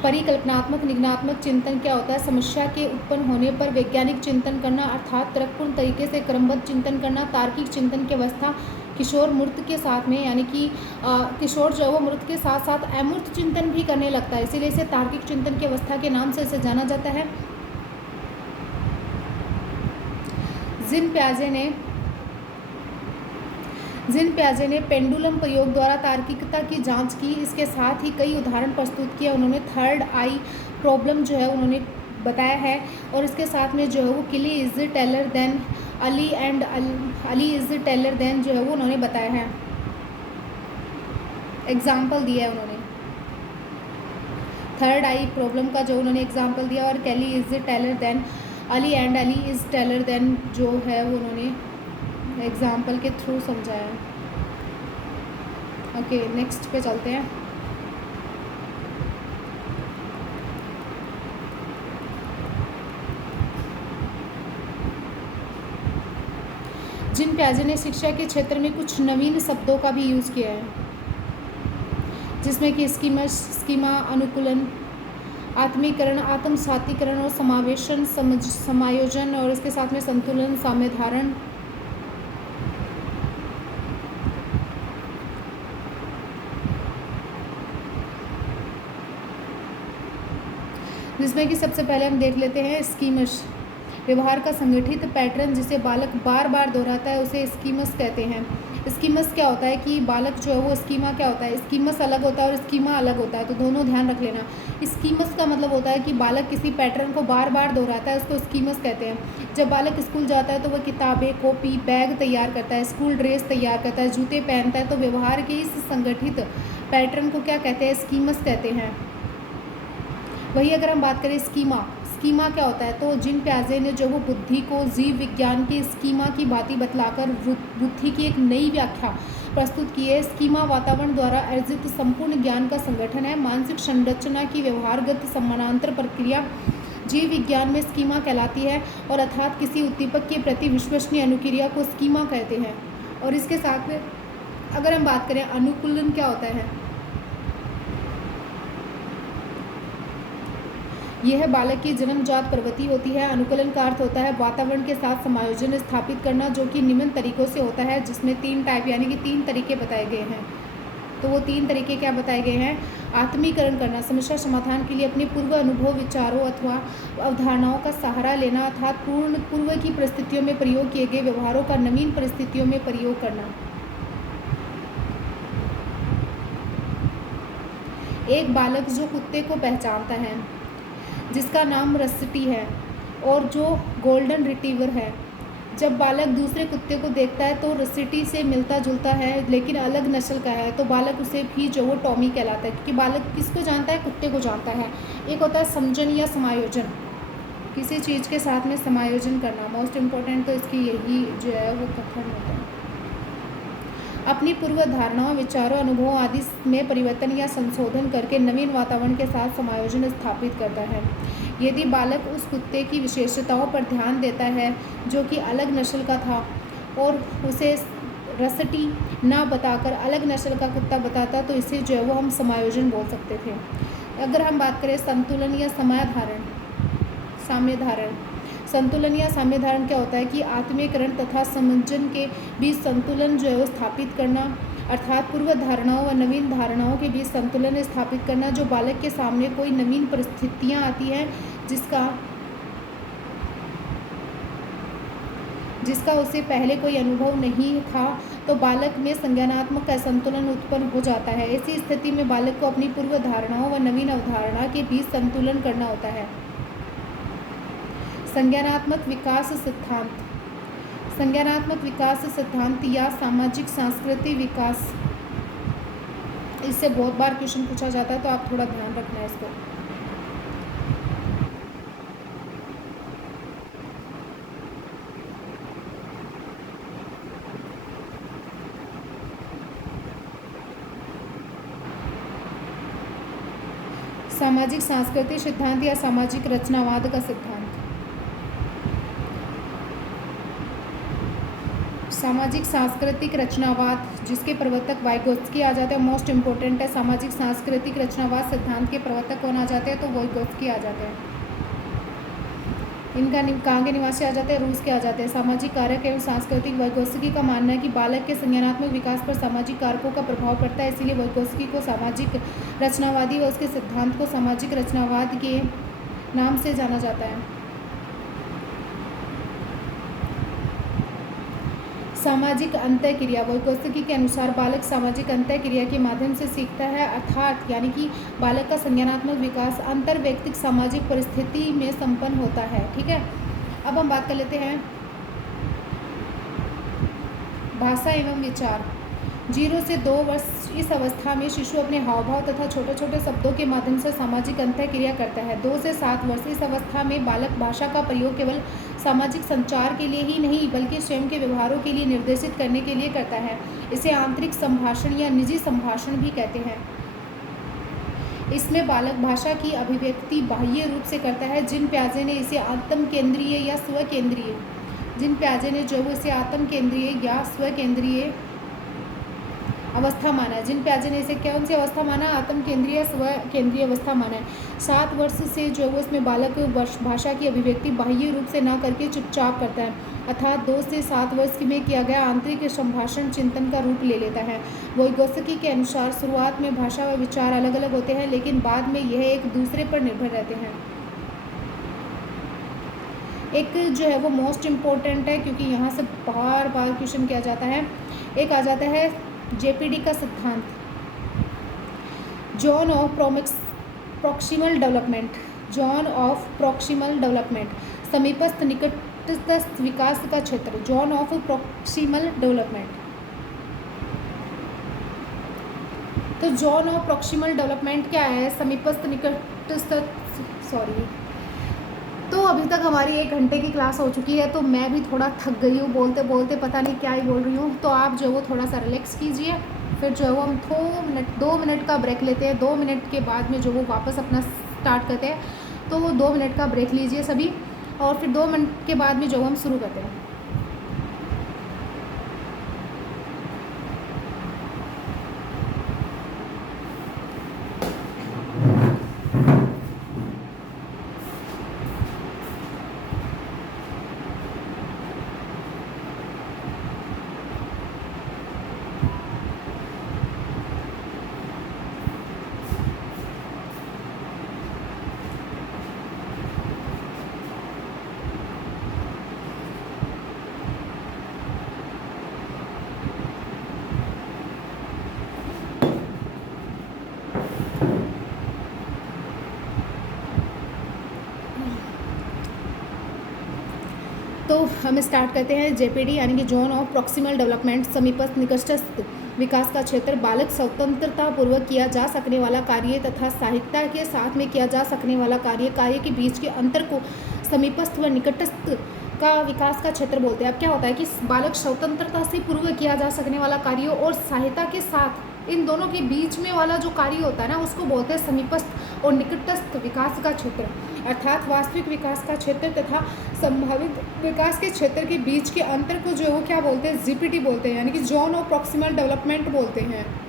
परिकल्पनात्मक निगनात्मक चिंतन क्या होता है? समस्या के उत्पन्न होने पर वैज्ञानिक चिंतन करना, अर्थात तर्कपूर्ण तरीके से क्रमबद्ध चिंतन करना। तार्किक चिंतन की अवस्था किशोर मूर्त के साथ में, यानी कि किशोर जो है वो मूर्त के साथ साथ अमूर्त चिंतन भी करने लगता है, इसीलिए इसे तार्किक चिंतन की अवस्था के नाम से इसे जाना जाता है। जिन प्याजे ने पेंडुलम प्रयोग द्वारा तार्किकता की जांच की, इसके साथ ही कई उदाहरण प्रस्तुत किए। उन्होंने थर्ड आई प्रॉब्लम जो है उन्होंने बताया है, और इसके साथ में जो है वो Kelly is taller than Ali and Ali is taller than जो है वो उन्होंने बताया है, एग्जाम्पल दिया है उन्होंने। थर्ड आई प्रॉब्लम का जो उन्होंने एग्जाम्पल दिया, और Kelly is taller than Ali and Ali is taller than, जो है वो उन्होंने एग्जाम्पल के थ्रू समझाया। ओके, नेक्स्ट पे चलते हैं। जिन प्याजे ने शिक्षा के क्षेत्र में कुछ नवीन शब्दों का भी यूज़ किया है, जिसमें कि स्कीमा, अनुकूलन, आत्मीकरण, आत्मसातीकरण और समावेशन, समायोजन, और इसके साथ में संतुलन, साम्य धारण, जिसमें कि सबसे पहले हम देख लेते हैं स्कीमस। व्यवहार का संगठित पैटर्न जिसे बालक बार बार दोहराता है उसे स्कीमस कहते हैं। स्कीमस क्या होता है कि बालक जो है वो, स्कीमा क्या होता है, स्कीमस अलग होता है और स्कीमा अलग होता है, तो दोनों ध्यान रख लेना। स्कीमस का मतलब होता है कि बालक किसी पैटर्न को बार बार दोहराता है, उसको स्कीमस कहते हैं। जब बालक स्कूल जाता है तो वह किताबें, कॉपी, बैग तैयार करता है, स्कूल ड्रेस तैयार करता है, जूते पहनता है, तो व्यवहार के इस संगठित पैटर्न को क्या कहते हैं, स्कीमस कहते हैं। वही अगर हम बात करें स्कीमा क्या होता है, तो जिन प्याजे ने जो वो बुद्धि को जीव विज्ञान के स्कीमा की भांति बतलाकर बुद्धि की एक नई व्याख्या प्रस्तुत की है। स्कीमा वातावरण द्वारा अर्जित संपूर्ण ज्ञान का संगठन है। मानसिक संरचना की व्यवहारगत समानांतर प्रक्रिया जीव विज्ञान में स्कीमा कहलाती है, और अर्थात किसी उद्दीपक के प्रति विश्वसनीय अनुक्रिया को स्कीमा कहते हैं। और इसके साथ में अगर हम बात करें अनुकूलन क्या होता है, यह बालक की जन्मजात प्रवृत्ति होती है। अनुकूलन का अर्थ होता है वातावरण के साथ समायोजन स्थापित करना, जो कि निम्न तरीकों से होता है, जिसमें 3 टाइप यानी कि 3 तरीके बताए गए हैं। तो वो 3 तरीके क्या बताए गए हैं, आत्मीकरण करना, समस्या समाधान के लिए अपने पूर्व अनुभव, विचारों अथवा अवधारणाओं का सहारा लेना, अर्थात पूर्व की परिस्थितियों में प्रयोग किए गए व्यवहारों का नवीन परिस्थितियों में प्रयोग करना। एक बालक जो कुत्ते को पहचानता है, जिसका नाम रस्टी है और जो गोल्डन रिट्रीवर है, जब बालक दूसरे कुत्ते को देखता है तो रस्टी से मिलता जुलता है लेकिन अलग नस्ल का है, तो बालक उसे भी जो वो टॉमी कहलाता है, क्योंकि बालक किसको जानता है, कुत्ते को जानता है। एक होता है समझन या समायोजन, किसी चीज़ के साथ में समायोजन करना, मोस्ट इम्पोर्टेंट तो इसकी यही जो है वो कथन होता है। अपनी पूर्व धारणाओं, विचारों, अनुभवों आदि में परिवर्तन या संशोधन करके नवीन वातावरण के साथ समायोजन स्थापित करता है। यदि बालक उस कुत्ते की विशेषताओं पर ध्यान देता है जो कि अलग नस्ल का था और उसे रस्टी ना बताकर अलग नस्ल का कुत्ता बताता, तो इसे जो है वो हम समायोजन बोल सकते थे। अगर हम बात करें संतुलन या साम्य धारण, संतुलन या साम्य धारण क्या होता है कि आत्मीकरण तथा समंजन के बीच संतुलन जो है वो स्थापित करना, अर्थात पूर्व धारणाओं व नवीन धारणाओं के बीच संतुलन स्थापित करना। जो बालक के सामने कोई नवीन परिस्थितियां आती हैं जिसका उसे पहले कोई अनुभव नहीं था, तो बालक में संज्ञानात्मक असंतुलन उत्पन्न हो जाता है। ऐसी स्थिति में बालक को अपनी पूर्व धारणाओं व नवीन अवधारणा के बीच संतुलन करना होता है। संज्ञानात्मक विकास सिद्धांत या सामाजिक सांस्कृतिक विकास, इससे बहुत बार क्वेश्चन पूछा जाता है, तो आप थोड़ा ध्यान रखना है इसको। सामाजिक सांस्कृतिक सिद्धांत या सामाजिक रचनावाद का सिद्धांत। सामाजिक सांस्कृतिक रचनावाद जिसके प्रवर्तक वाइगोत्स्की आ जाते हैं, मोस्ट इम्पोर्टेंट है। सामाजिक सांस्कृतिक रचनावाद सिद्धांत के प्रवर्तक कौन आ जाते हैं, तो वाइगोत्स्की आ जाते हैं। इनका कहाँ के निवासी आ जाते हैं, रूस के आ जाते हैं। सामाजिक कारक एवं सांस्कृतिक, वाइगोत्स्की का मानना है कि बालक के संज्ञानात्मक विकास पर सामाजिक कारकों का प्रभाव पड़ता है, इसीलिए वाइगोत्स्की को सामाजिक रचनावादी व उसके सिद्धांत को सामाजिक रचनावाद के नाम से जाना जाता है। सामाजिक अंतःक्रिया, वाइगोत्स्की के अनुसार बालक सामाजिक अंतःक्रिया के माध्यम से सीखता है, अर्थात यानी कि बालक का संज्ञानात्मक विकास अंतर्वैयक्तिक सामाजिक परिस्थिति में संपन्न होता है। ठीक है, अब हम बात कर लेते हैं भाषा एवं विचार। 0 से 2 वर्ष इस अवस्था में शिशु अपने हाव भाव तथा छोटे छोटे शब्दों के माध्यम से सामाजिक अंतःक्रिया करता है। 2 से 7 वर्ष इस अवस्था में बालक भाषा का प्रयोग केवल सामाजिक संचार के लिए ही नहीं बल्कि स्वयं के व्यवहारों के लिए निर्देशित करने के लिए करता है। इसे आंतरिक संभाषण या निजी संभाषण भी कहते हैं। इसमें बालक भाषा की अभिव्यक्ति बाह्य रूप से करता है। जिन प्याजे ने इसे आत्म केंद्रीय या स्व केंद्रीय या स्व केंद्रीय अवस्था माना है। जिन प्याजे ने इसे कौन सी अवस्था माना? आत्म केंद्रीय स्व केंद्रीय अवस्था माना है। 7 वर्ष से जो है उसमें बालक भाषा की अभिव्यक्ति बाह्य रूप से ना करके चुपचाप करता है, अर्थात 2 से 7 वर्ष में किया गया आंतरिक संभाषण चिंतन का रूप ले लेता है। वोइगोत्स्की के अनुसार शुरुआत में भाषा व विचार अलग अलग होते हैं, लेकिन बाद में यह एक दूसरे पर निर्भर रहते हैं। एक जो है वो मोस्ट इम्पोर्टेंट है, क्योंकि यहाँ से बार बार क्वेश्चन किया जाता है। एक आ जाता है जेपीडी का सिद्धांत, जोन ऑफ प्रॉक्सिमल डेवलपमेंट, समीपस्थ निकटस्थ विकास का क्षेत्र, जोन ऑफ प्रॉक्सिमल डेवलपमेंट। तो जोन ऑफ प्रॉक्सिमल डेवलपमेंट क्या है? समीपस्थ निकटस्थ तो अभी तक हमारी 1 घंटे की क्लास हो चुकी है, तो मैं भी थोड़ा थक गई हूँ बोलते बोलते, पता नहीं क्या ही बोल रही हूँ। तो आप जो है वो थोड़ा सा रिलैक्स कीजिए, फिर जो है वो हम 2 मिनट का ब्रेक लेते हैं। 2 मिनट के बाद में जो वो वापस अपना स्टार्ट करते हैं, तो वो 2 मिनट का ब्रेक लीजिए सभी, और फिर 2 मिनट के बाद में जो हम शुरू करते हैं। तो हम स्टार्ट करते हैं। जेपीडी यानी कि जोन ऑफ प्रॉक्सिमल डेवलपमेंट, समीपस्थ निकटस्थ विकास का क्षेत्र। बालक स्वतंत्रता पूर्वक किया जा सकने वाला कार्य तथा साहित्य के साथ में किया जा सकने वाला कार्य के बीच के अंतर को समीपस्थ व निकटस्थ का विकास का क्षेत्र बोलते हैं। अब क्या होता है कि बालक स्वतंत्रता से पूर्व किया जा सकने वाला कार्य और सहायता के साथ, इन दोनों के बीच में वाला जो कार्य होता है ना, उसको बोलते हैं समीपस्थ और निकटस्थ विकास का क्षेत्र, अर्थात वास्तविक विकास का क्षेत्र तथा संभावित विकास के क्षेत्र के बीच के अंतर को जो है वो क्या बोलते हैं? जीपीटी बोलते हैं, यानी कि जोन ऑफ प्रॉक्सिमल डेवलपमेंट बोलते हैं।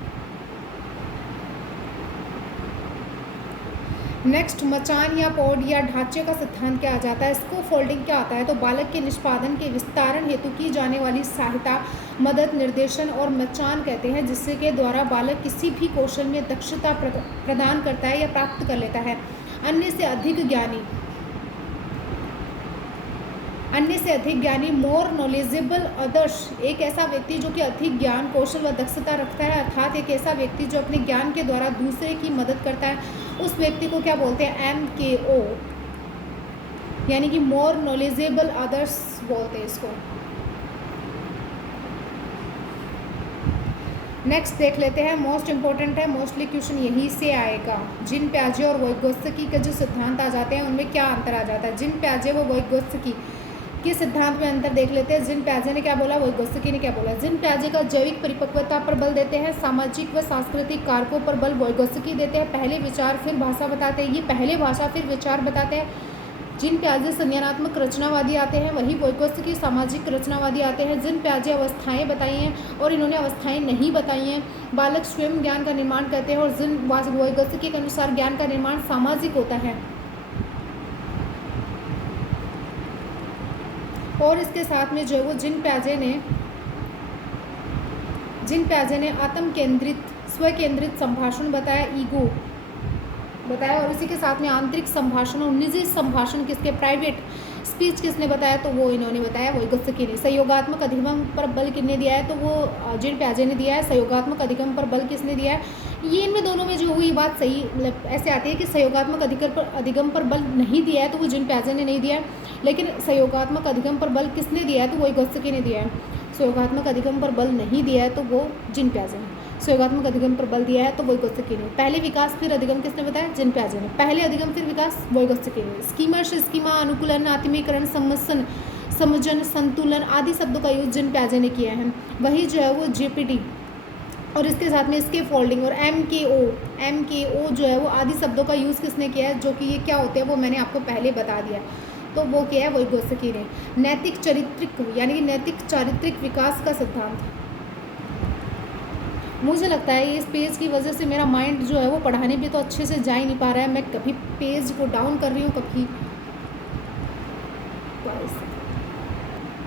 नेक्स्ट, मचान या पॉड या ढांचे का सिद्धांत क्या आ जाता है? इसको फोल्डिंग क्या आता है? तो बालक के निष्पादन के विस्तारण हेतु की जाने वाली सहायता, मदद, निर्देशन और मचान कहते हैं, जिससे के द्वारा बालक किसी भी कौशल में दक्षता प्रदान करता है या प्राप्त कर लेता है। अन्य से अधिक ज्ञानी, मोर नॉलेजेबल अदर्स, एक ऐसा व्यक्ति जो कि अधिक ज्ञान, कौशल व दक्षता रखता है, अर्थात एक ऐसा व्यक्ति जो अपने ज्ञान के द्वारा दूसरे की मदद करता है, उस व्यक्ति को क्या बोलते हैं? MKO, यानी कि मोर नॉलेजेबल अदर्स बोलते हैं इसको। नेक्स्ट देख लेते हैं, मोस्ट इंपॉर्टेंट है, मोस्टली क्वेश्चन यहीं से आएगा। जिन प्याजे और वोइगोत्स्की के जो सिद्धांत आ जाते हैं उनमें क्या अंतर आ जाता है? जिन प्याजे व वोइगोत्स्की के सिद्धांत में अंतर देख लेते हैं। जिन प्याजे ने क्या बोला, वोइगोत्स्की ने क्या बोला? जिन प्याजे का जैविक परिपक्वता पर बल देते हैं, सामाजिक व सांस्कृतिक कारकों पर बल वोइगोत्स्की देते हैं। पहले विचार फिर भाषा बताते हैं, ये पहले भाषा फिर विचार बताते हैं। जिन प्याजे संज्ञानात्मक रचनावादी आते हैं, वही वोइगोत्स्की सामाजिक रचनावादी आते हैं। जिन प्याजे अवस्थाएं बताई हैं और इन्होंने अवस्थाएं नहीं बताई हैं, बालक स्वयं ज्ञान का निर्माण करते हैं, और जिन वोइगोत्स्की के अनुसार ज्ञान का निर्माण सामाजिक होता है। और इसके साथ में जो है वो जिन प्याजे ने आत्म केंद्रित, स्व केंद्रित संभाषण बताया, ईगो बताया, और इसी के साथ में आंतरिक संभाषण और निजी संभाषण किसके, प्राइवेट स्पीच किसने बताया? तो वो इन्होंने बताया, वोइगोत्स्की ने। सहयोगात्मक अधिगम पर बल किसने दिया है? तो वो जिन प्याजे ने दिया है। सहयोगात्मक अधिगम पर बल किसने दिया है? ये इनमें दोनों में जो हुई बात सही, मतलब ऐसे आती है कि सहयोगात्मक अधिगम पर बल नहीं दिया है, तो वो जिन प्याजे ने नहीं दिया है, लेकिन सहयोगात्मक अधिगम पर बल किसने दिया है? तो वोइगोत्स्की ने दिया है। सहयोगात्मक अधिगम पर बल नहीं दिया है तो वो जिन प्याजे ने। सहयोगात्मक अधिगम पर बल दिया है तो वोइगोत्स्की ने। पहले विकास फिर अधिगम किसने बताया? जिन प्याजे ने। पहले अधिगम फिर विकास वोइगोत्स्की ने। स्कीमर्स, स्कीमा, अनुकूलन, आत्मीकरण, समसन, समजन, संतुलन आदि शब्दों का यूज जिन प्याजे ने किया है। वही जो है वो जीपीटी और इसके साथ में इसके फोल्डिंग और एम के ओ जो है वो आदि शब्दों का यूज़ किसने किया है, जो कि ये क्या होते हैं वो मैंने आपको पहले बता दिया, तो वो क्या है? वोइगोत्स्की ने। नैतिक चारित्रिक यानी कि नैतिक चारित्रिक विकास का सिद्धांत। मुझे लगता है इस पेज की वजह से मेरा माइंड जो है वो पढ़ाने पे तो अच्छे से जा ही नहीं पा रहा है। मैं कभी पेज को डाउन कर रही हूँ, कभी।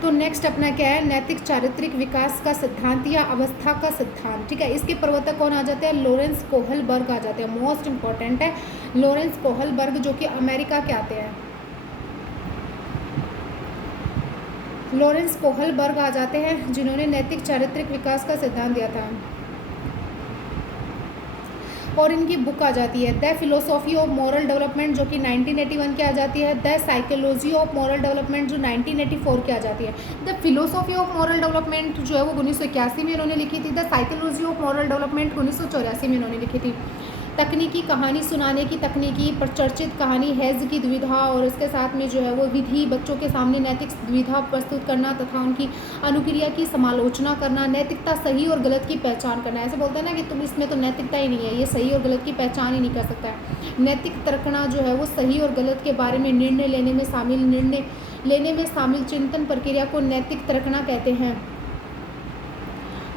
तो नेक्स्ट अपना क्या है? नैतिक चारित्रिक विकास का सिद्धांत या अवस्था का सिद्धांत। ठीक है, इसके प्रवर्तक कौन आ जाते हैं? लॉरेंस कोहलबर्ग आ जाते हैं। मोस्ट इंपॉर्टेंट है लॉरेंस कोहलबर्ग, जो कि अमेरिका के आते हैं। लॉरेंस कोहलबर्ग आ जाते हैं जिन्होंने नैतिक चारित्रिक विकास का सिद्धांत दिया था। और इनकी बुक आ जाती है the philosophy of moral development, जो कि 1981 की आ जाती है। The psychology of moral development, जो 1984 की आ जाती है। The philosophy of moral development जो है वो 1981 में इन्होंने लिखी थी। The psychology of moral development 1984 में इन्होंने लिखी थी। तकनीकी कहानी सुनाने की तकनीकी, प्रचर्चित कहानी, हैज़ की द्विधा और इसके साथ में जो है वो विधि, बच्चों के सामने नैतिक द्विधा प्रस्तुत करना तथा उनकी अनुक्रिया की समालोचना करना, नैतिकता, सही और गलत की पहचान करना। ऐसे बोलते हैं ना कि तुम इसमें तो नैतिकता ही नहीं है, ये सही और गलत की पहचान ही नहीं कर सकता है। नैतिक तर्कना जो है वो सही और गलत के बारे में निर्णय लेने में शामिल चिंतन प्रक्रिया को नैतिक तर्कना कहते हैं।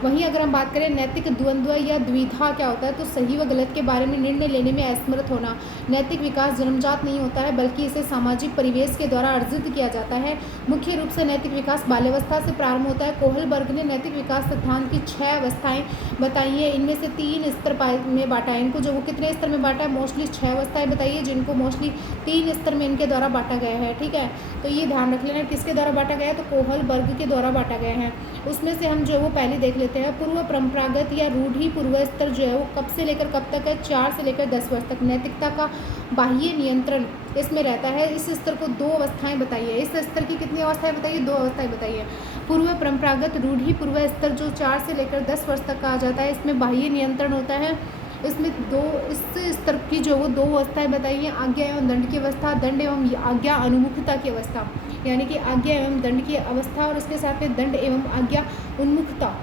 वहीं अगर हम बात करें नैतिक द्वंद्व या द्विधा क्या होता है, तो सही व गलत के बारे में निर्णय लेने में असमर्थ होना। नैतिक विकास जन्मजात नहीं होता है, बल्कि इसे सामाजिक परिवेश के द्वारा अर्जित किया जाता है। मुख्य रूप से नैतिक विकास बाल्यावस्था से प्रारंभ होता है। कोहलबर्ग ने नैतिक विकास सिद्धांत की 6 अवस्थाएं बताई हैं। इनमें से 3 स्तर में बांटा है इनको, जो वो कितने स्तर में बांटा है? मोस्टली 6 अवस्थाएं बताई है, जिनको मोस्टली 3 स्तर में इनके द्वारा बांटा गया है। ठीक है, तो ये ध्यान रख लेना किसके द्वारा बांटा गया है, तो कोहलबर्ग के द्वारा बांटा गया है। उसमें से हम जो है वो पहले देख लेते हैं। पूर्व परंपरागत या रूढ़ी पूर्व स्तर जो है वो कब से लेकर कब तक है? 4 से लेकर 10 वर्ष तक। नैतिकता का बाह्य नियंत्रण इसमें रहता है। इस स्तर को 2 अवस्थाएं बताई है। इस स्तर की कितनी अवस्थाएं बताइए? 2 अवस्थाएं बताइए। पूर्व परंपरागत रूढ़ी पूर्व स्तर जो 4 से लेकर 10 वर्ष तक का आ जाता है, इसमें बाह्य नियंत्रण होता है। इसमें इस स्तर की जो वो 2 अवस्थाएं बताई हैं, आज्ञा एवं दंड की अवस्था, दंड एवं आज्ञा अनुमुखता की अवस्था, यानी कि आज्ञा एवं दंड की अवस्था और इसके साथ में दंड एवं आज्ञा उन्मुखता।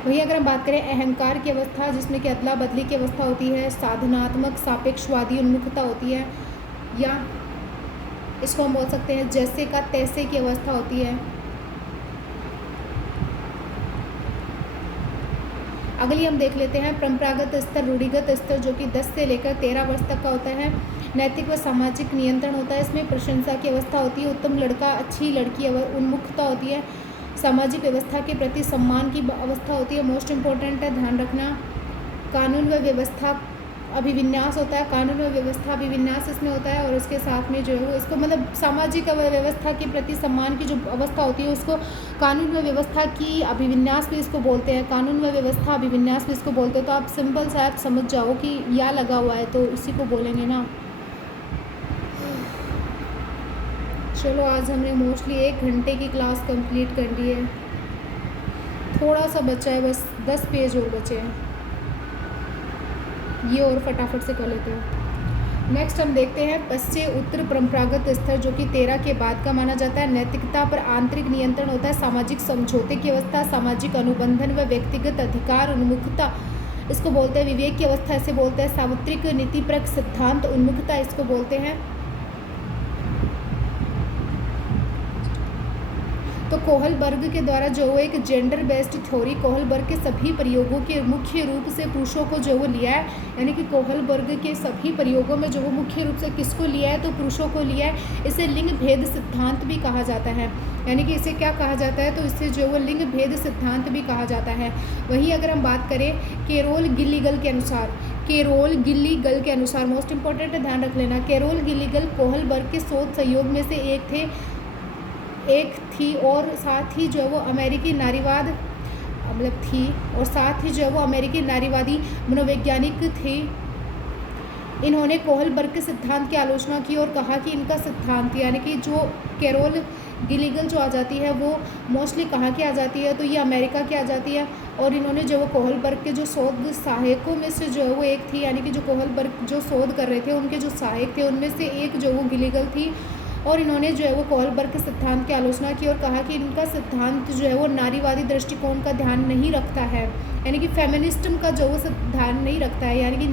वही अगर हम बात करें अहंकार की अवस्था, जिसमें कि अदला बदली की अवस्था होती है, साधनात्मक सापेक्षवादी उन्मुखता होती है, या इसको हम बोल सकते हैं जैसे का तैसे की अवस्था होती है। अगली हम देख लेते हैं परंपरागत स्तर, रूढ़िगत स्तर, जो कि 10 से लेकर 13 वर्ष तक का होता है। नैतिक व सामाजिक नियंत्रण होता है। इसमें प्रशंसा की अवस्था होती है, उत्तम लड़का अच्छी लड़की उन्मुखता होती है, सामाजिक व्यवस्था के प्रति सम्मान की अवस्था होती है। मोस्ट इम्पोर्टेंट है, ध्यान रखना। कानून व व्यवस्था अभिविन्यास होता है, कानून व व्यवस्था अभिविन्यास इसमें होता है। और इसके साथ में जो है वो इसको मतलब सामाजिक व्यवस्था के प्रति सम्मान की जो अवस्था होती है उसको कानून व व्यवस्था की अभिविन्यास भी इसको बोलते हैं। कानून व व्यवस्था अभिविन्यास भी इसको बोलते हैं। तो आप सिंपल सा आप समझ जाओ कि या लगा हुआ है तो इसी को बोलेंगे ना। चलो आज हमने मोस्टली 1 घंटे की क्लास कंप्लीट कर ली है। थोड़ा सा बचा है, बस 10 पेज और बचे हैं, ये और फटाफट से कर लेते हैं। नेक्स्ट हम देखते हैं पश्चिम उत्तर परंपरागत स्तर, जो कि 13 के बाद का माना जाता है। नैतिकता पर आंतरिक नियंत्रण होता है, सामाजिक समझौते की अवस्था, सामाजिक अनुबंधन व व्यक्तिगत अधिकार उन्मुखता इसको बोलते हैं। विवेक की अवस्था इसे बोलते हैं। सार्वत्रिक नीतिपरक सिद्धांत उन्मुखता इसको बोलते हैं। तो कोहलबर्ग के द्वारा जो वो एक जेंडर बेस्ड थ्योरी, कोहलबर्ग के सभी प्रयोगों के मुख्य रूप से पुरुषों को जो वो लिया है, यानी कि कोहलबर्ग के सभी प्रयोगों में जो वो मुख्य रूप से किसको लिया है, तो पुरुषों को लिया है। इसे लिंग भेद सिद्धांत भी कहा जाता है, यानी कि इसे क्या कहा जाता है, तो इसे जो वो लिंग भेद सिद्धांत भी कहा जाता है। वहीं अगर हम बात करें कैरोल गिल्लीगल के अनुसार, कैरोल गिल्लीगल के अनुसार मोस्ट इंपॉर्टेंट है, ध्यान रख लेना। कैरोल गिल्लीगल कोहलबर्ग के शोध सहयोग में से एक थी और साथ ही जो है वो अमेरिकी नारीवाद साथ ही जो है वो अमेरिकी नारीवादी मनोवैज्ञानिक थी। इन्होंने कोहलबर्ग के सिद्धांत की आलोचना की और कहा कि इनका सिद्धांत यानी कि जो कैरोल गिलिगन जो आ जाती है वो मोस्टली कहाँ की आ जाती है, तो ये अमेरिका की आ जाती है। और इन्होंने जो वो कोहलबर्ग के जो शोध सहायकों में से जो है वो एक थी, यानी कि जो कोहलबर्ग जो शोध कर रहे थे उनके जो सहायक थे उनमें से एक जो वो गिलिगन थी। और इन्होंने जो है वो कोहलबर्ग के सिद्धांत की आलोचना की और कहा कि इनका सिद्धांत जो है वो नारीवादी दृष्टिकोण का ध्यान नहीं रखता है, यानी कि फेमिनिस्टम का जो वो ध्यान नहीं रखता है, यानी कि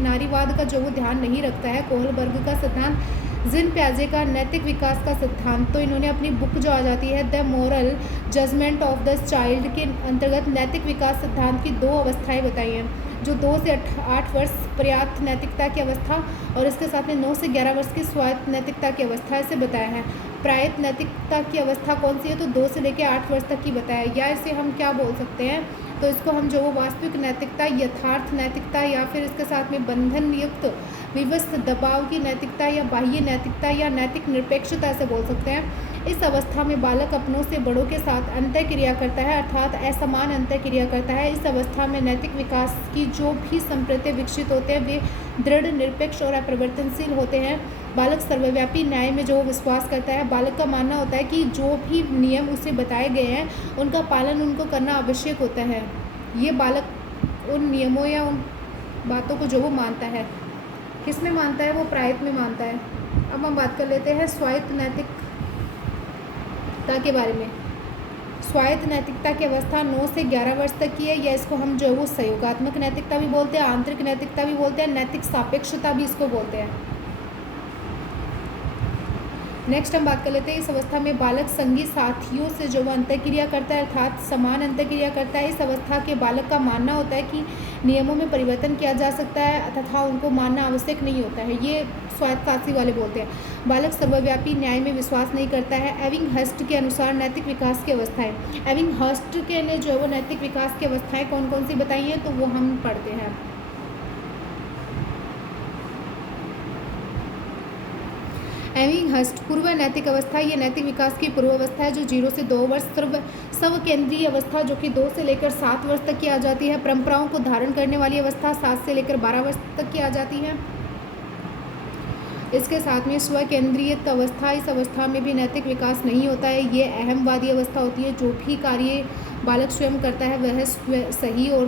नारीवाद का जो वो ध्यान नहीं रखता है कोहलबर्ग का सिद्धांत। जिन प्याजे का नैतिक विकास का सिद्धांत, तो इन्होंने अपनी बुक जो आ जाती है the moral judgement of the child के अंतर्गत नैतिक विकास सिद्धांत की 2 अवस्थाएं बताई हैं, जो 2 से 8 वर्ष पर्याप्त नैतिकता की अवस्था और इसके साथ में 9 से 11 वर्ष की स्वायत्त नैतिकता की अवस्था इसे बताया है। प्रायत नैतिकता की अवस्था कौन सी है, तो 2 से लेकर 8 वर्ष तक की बताया, या इसे हम क्या बोल सकते हैं, तो इसको हम जो वो वास्तविक नैतिकता, यथार्थ नैतिकता, या फिर इसके साथ में बंधन युक्त विवश दबाव की नैतिकता, या बाह्य नैतिकता, या नैतिक निरपेक्षता से बोल सकते हैं। इस अवस्था में बालक अपनों से बड़ों के साथ अंतःक्रिया करता है, अर्थात असमान अंतःक्रिया करता है। इस अवस्था में नैतिक विकास की जो भी संप्रत्यय विकसित होते हैं वे दृढ़, निरपेक्ष और अपरिवर्तनशील होते हैं। बालक सर्वव्यापी न्याय में जो विश्वास करता है। बालक का मानना होता है कि जो भी नियम उसे बताए गए हैं उनका पालन उनको करना आवश्यक होता है। ये बालक उन नियमों या उन बातों को जो वो मानता है, किस में मानता है, वो प्रायत में मानता है। अब हम बात कर लेते हैं स्वायत्त नैतिकता के बारे में। स्वायत्त नैतिकता की अवस्था 9 से 11 वर्ष तक की है, या इसको हम जो है वो सहयोगात्मक नैतिकता भी बोलते हैं, आंतरिक नैतिकता भी बोलते हैं, नैतिक सापेक्षता भी इसको बोलते हैं। नेक्स्ट हम बात कर लेते हैं, इस अवस्था में बालक संगी साथियों से जो वो अंतःक्रिया करता है, अर्थात समान अंतःक्रिया करता है। इस अवस्था के बालक का मानना होता है कि नियमों में परिवर्तन किया जा सकता है तथा उनको मानना आवश्यक नहीं होता है। ये स्वायत्तवादी वाले बोलते हैं। बालक सर्वव्यापी न्याय में विश्वास नहीं करता है। एविंगहर्स्ट के अनुसार नैतिक विकास की अवस्थाएं, एविंगहर्स्ट के ने जो है वो नैतिक विकास की अवस्थाएं कौन कौन सी बताई हैं, तो वो हम पढ़ते हैं। एविंगहर्स्ट पूर्व नैतिक अवस्था, ये नैतिक विकास की पूर्व अवस्था है जो 0 से 2 वर्ष स्व केंद्रीय अवस्था जो कि 2 से लेकर 7 वर्ष तक की आ जाती है। परंपराओं को धारण करने वाली अवस्था 7 से लेकर 12 वर्ष तक की आ जाती है। इसके साथ में स्व केंद्रित अवस्था, इस अवस्था में भी नैतिक विकास नहीं होता है। ये अहमवादी अवस्था होती है। जो भी कार्य बालक स्वयं करता है वह सही और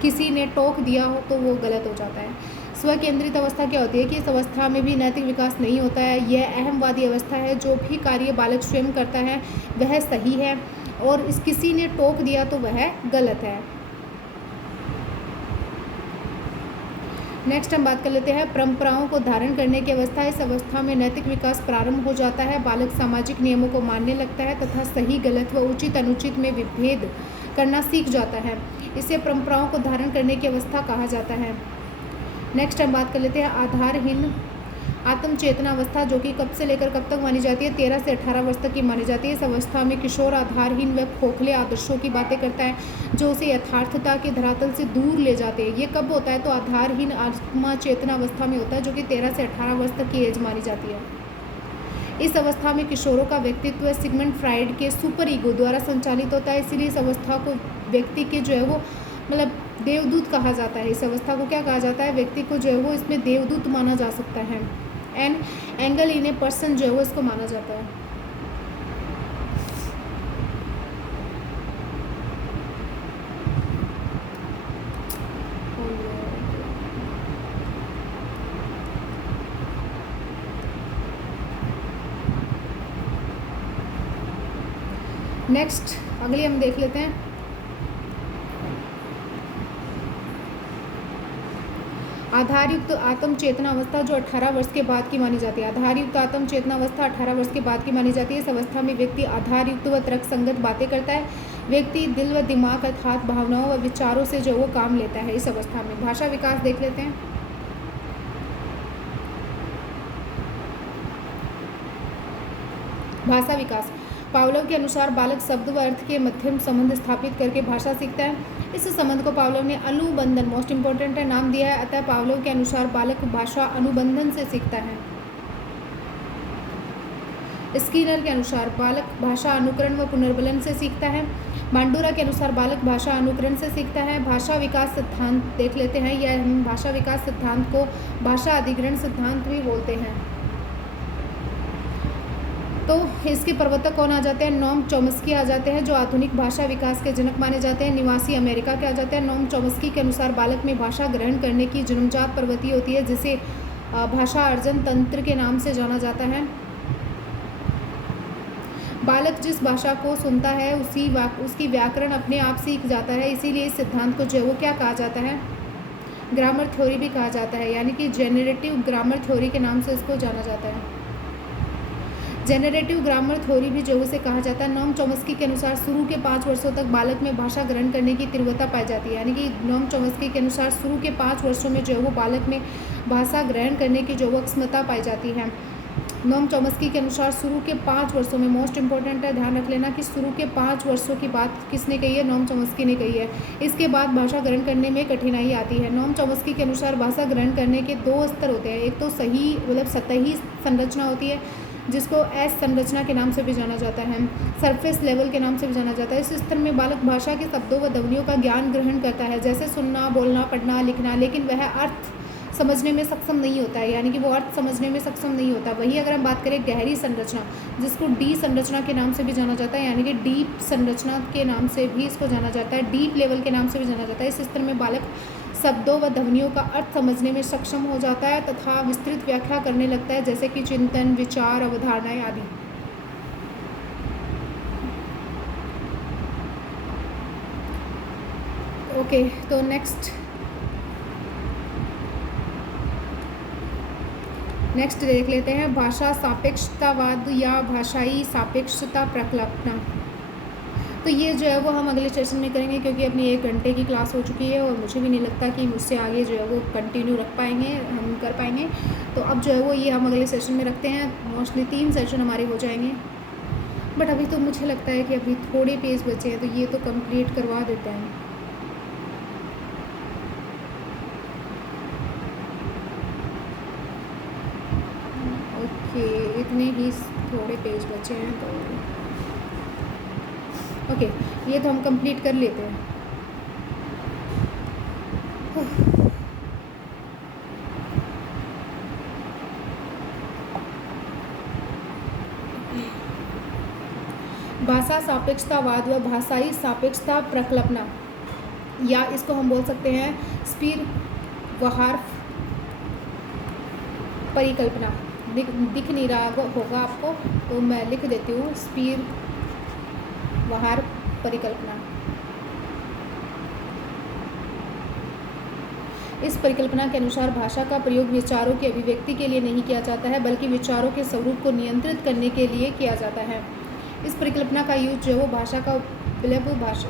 किसी ने टोक दिया हो तो वो गलत हो जाता है। स्व केंद्रित अवस्था क्या होती है कि इस अवस्था में भी नैतिक विकास नहीं होता है। यह अहमवादी अवस्था है। जो भी कार्य बालक स्वयं करता है वह सही है और किसी ने टोक दिया तो वह गलत है। नेक्स्ट हम बात कर लेते हैं परंपराओं को धारण करने की अवस्था। इस अवस्था में नैतिक विकास प्रारंभ हो जाता है। बालक सामाजिक नियमों को मानने लगता है तथा सही गलत व उचित अनुचित में विभेद करना सीख जाता है। इसे परंपराओं को धारण करने की अवस्था कहा जाता है। नेक्स्ट हम बात कर लेते हैं आधारहीन आत्म चेतना अवस्था, जो कि कब से लेकर कब तक मानी जाती है, 13 से 18 वर्ष तक की मानी जाती है। इस अवस्था में किशोर आधारहीन व खोखले आदर्शों की बातें करता है जो उसे यथार्थता के धरातल से दूर ले जाते हैं। ये कब होता है, तो आधारहीन आत्मा चेतना अवस्था में होता है, जो कि 13 से 18 वर्ष तक की एज मानी जाती है। इस अवस्था में किशोरों का व्यक्तित्व सिगमंड फ्राइड के सुपर ईगो द्वारा संचालित होता है। इसीलिए इस अवस्था को व्यक्ति के जो है वो मतलब देवदूत कहा जाता है। इस अवस्था को क्या कहा जाता है, व्यक्ति को जो है वो इसमें देवदूत माना जा सकता है। And angle in a person जो है वो इसको माना जाता है। नेक्स्ट अगली हम देख लेते हैं आधारयुक्त आत्म चेतना अवस्था, जो 18 वर्ष के बाद की मानी जाती है। आधारयुक्त आत्म चेतना अवस्था 18 वर्ष के बाद की मानी जाती है। इस अवस्था में व्यक्ति आधारयुक्त व तर्क संगत बातें करता है। व्यक्ति दिल व दिमाग अर्थात भावनाओं व विचारों से जो वो काम लेता है। इस अवस्था में भाषा विकास देख लेते हैं। भाषा विकास पावलोव के अनुसार बालक शब्द व अर्थ के मध्यम संबंध स्थापित करके भाषा सीखता है। इस संबंध को पावलोव ने अनुबंधन, मोस्ट इंपॉर्टेंट है, नाम दिया है। अतः पावलोव के अनुसार बालक भाषा अनुबंधन से सीखता है। स्किनर के अनुसार बालक भाषा अनुकरण व पुनर्बलन से सीखता है। बांडुरा के अनुसार बालक भाषा अनुकरण से सीखता है। भाषा विकास सिद्धांत देख लेते हैं, या हम भाषा विकास सिद्धांत को भाषा अधिग्रहण सिद्धांत भी बोलते हैं। तो इसके प्रवर्तक कौन आ जाते हैं? नोम चॉम्स्की आ जाते हैं, जो आधुनिक भाषा विकास के जनक माने जाते हैं। निवासी अमेरिका के आ जाते हैं। नोम चॉम्स्की के अनुसार बालक में भाषा ग्रहण करने की जन्मजात प्रवृत्ति होती है, जिसे भाषा अर्जन तंत्र के नाम से जाना जाता है। बालक जिस भाषा को सुनता है उसकी व्याकरण अपने आप सीख जाता है। इसीलिए इस सिद्धांत को जो है वो क्या कहा जाता है? ग्रामर थ्योरी भी कहा जाता है, यानी कि जेनरेटिव ग्रामर थ्योरी के नाम से इसको जाना जाता है। जेनरेटिव ग्रामर थ्योरी भी जो उसे कहा जाता है। नोम चॉम्स्की के अनुसार शुरू के 5 वर्षों तक बालक में भाषा ग्रहण करने की तीव्रता पाई जाती है, यानी कि नोम चॉम्स्की के अनुसार शुरू के 5 वर्षों में जो है वो बालक में भाषा ग्रहण करने की जो वो क्षमता पाई जाती है। नोम चॉम्स्की के अनुसार शुरू के 5 वर्षों में, मोस्ट इंपॉर्टेंट है, ध्यान रख लेना कि शुरू के 5 वर्षों की बात किसने कही है? नोम चॉम्स्की ने कही है। इसके बाद भाषा ग्रहण करने में कठिनाई आती है। नोम चॉम्स्की के अनुसार भाषा ग्रहण करने के 2 स्तर होते हैं। एक तो सही मतलब सतही संरचना होती है, जिसको एस संरचना के नाम से भी जाना जाता है, सरफेस लेवल के नाम से भी जाना जाता है। इस स्तर में बालक भाषा के शब्दों व ध्वनियों का ज्ञान ग्रहण करता है, जैसे सुनना, बोलना, पढ़ना, लिखना, लेकिन वह अर्थ समझने में सक्षम नहीं होता है, यानी कि वो अर्थ समझने में सक्षम नहीं होता। वही अगर हम बात करें गहरी संरचना, जिसको डी संरचना के नाम से भी जाना जाता है, यानी कि डीप संरचना के नाम से भी इसको जाना जाता है, डीप लेवल के नाम से भी जाना जाता है। इस स्तर में बालक शब्दों व ध्वनियों का अर्थ समझने में सक्षम हो जाता है तथा विस्तृत व्याख्या करने लगता है, जैसे कि चिंतन, विचार, अवधारणाएं आदि। ओके, तो नेक्स्ट देख लेते हैं भाषा सापेक्षतावाद या भाषाई सापेक्षता प्रकल्पना। तो ये जो है वो हम अगले सेशन में करेंगे, क्योंकि अपनी 1 घंटे की क्लास हो चुकी है और मुझे भी नहीं लगता कि मुझसे आगे जो है वो कंटिन्यू रख पाएंगे, हम कर पाएंगे। तो अब जो है वो ये हम अगले सेशन में रखते हैं। मोस्टली 3 सेशन हमारे हो जाएंगे, बट अभी तो मुझे लगता है कि अभी थोड़े पेज बचे हैं, तो ये तो कंप्लीट करवा देते हैं। ओके, इतने ही थोड़े पेज बचे हैं, तो ओके, ये तो हम कंप्लीट कर लेते हैं। भाषा सापेक्षतावाद व भाषाई सापेक्षता प्रकल्पना, या इसको हम बोल सकते हैं स्पीर वहार्फ परिकल्पना। दिख नहीं रहा होगा आपको, तो मैं लिख देती हूँ, स्पीर वहार्फ परिकल्पना। इस परिकल्पना के अनुसार भाषा का प्रयोग विचारों की अभिव्यक्ति के लिए नहीं किया जाता है, बल्कि विचारों के स्वरूप को नियंत्रित करने के लिए किया जाता है। इस परिकल्पना का यूज जो है वो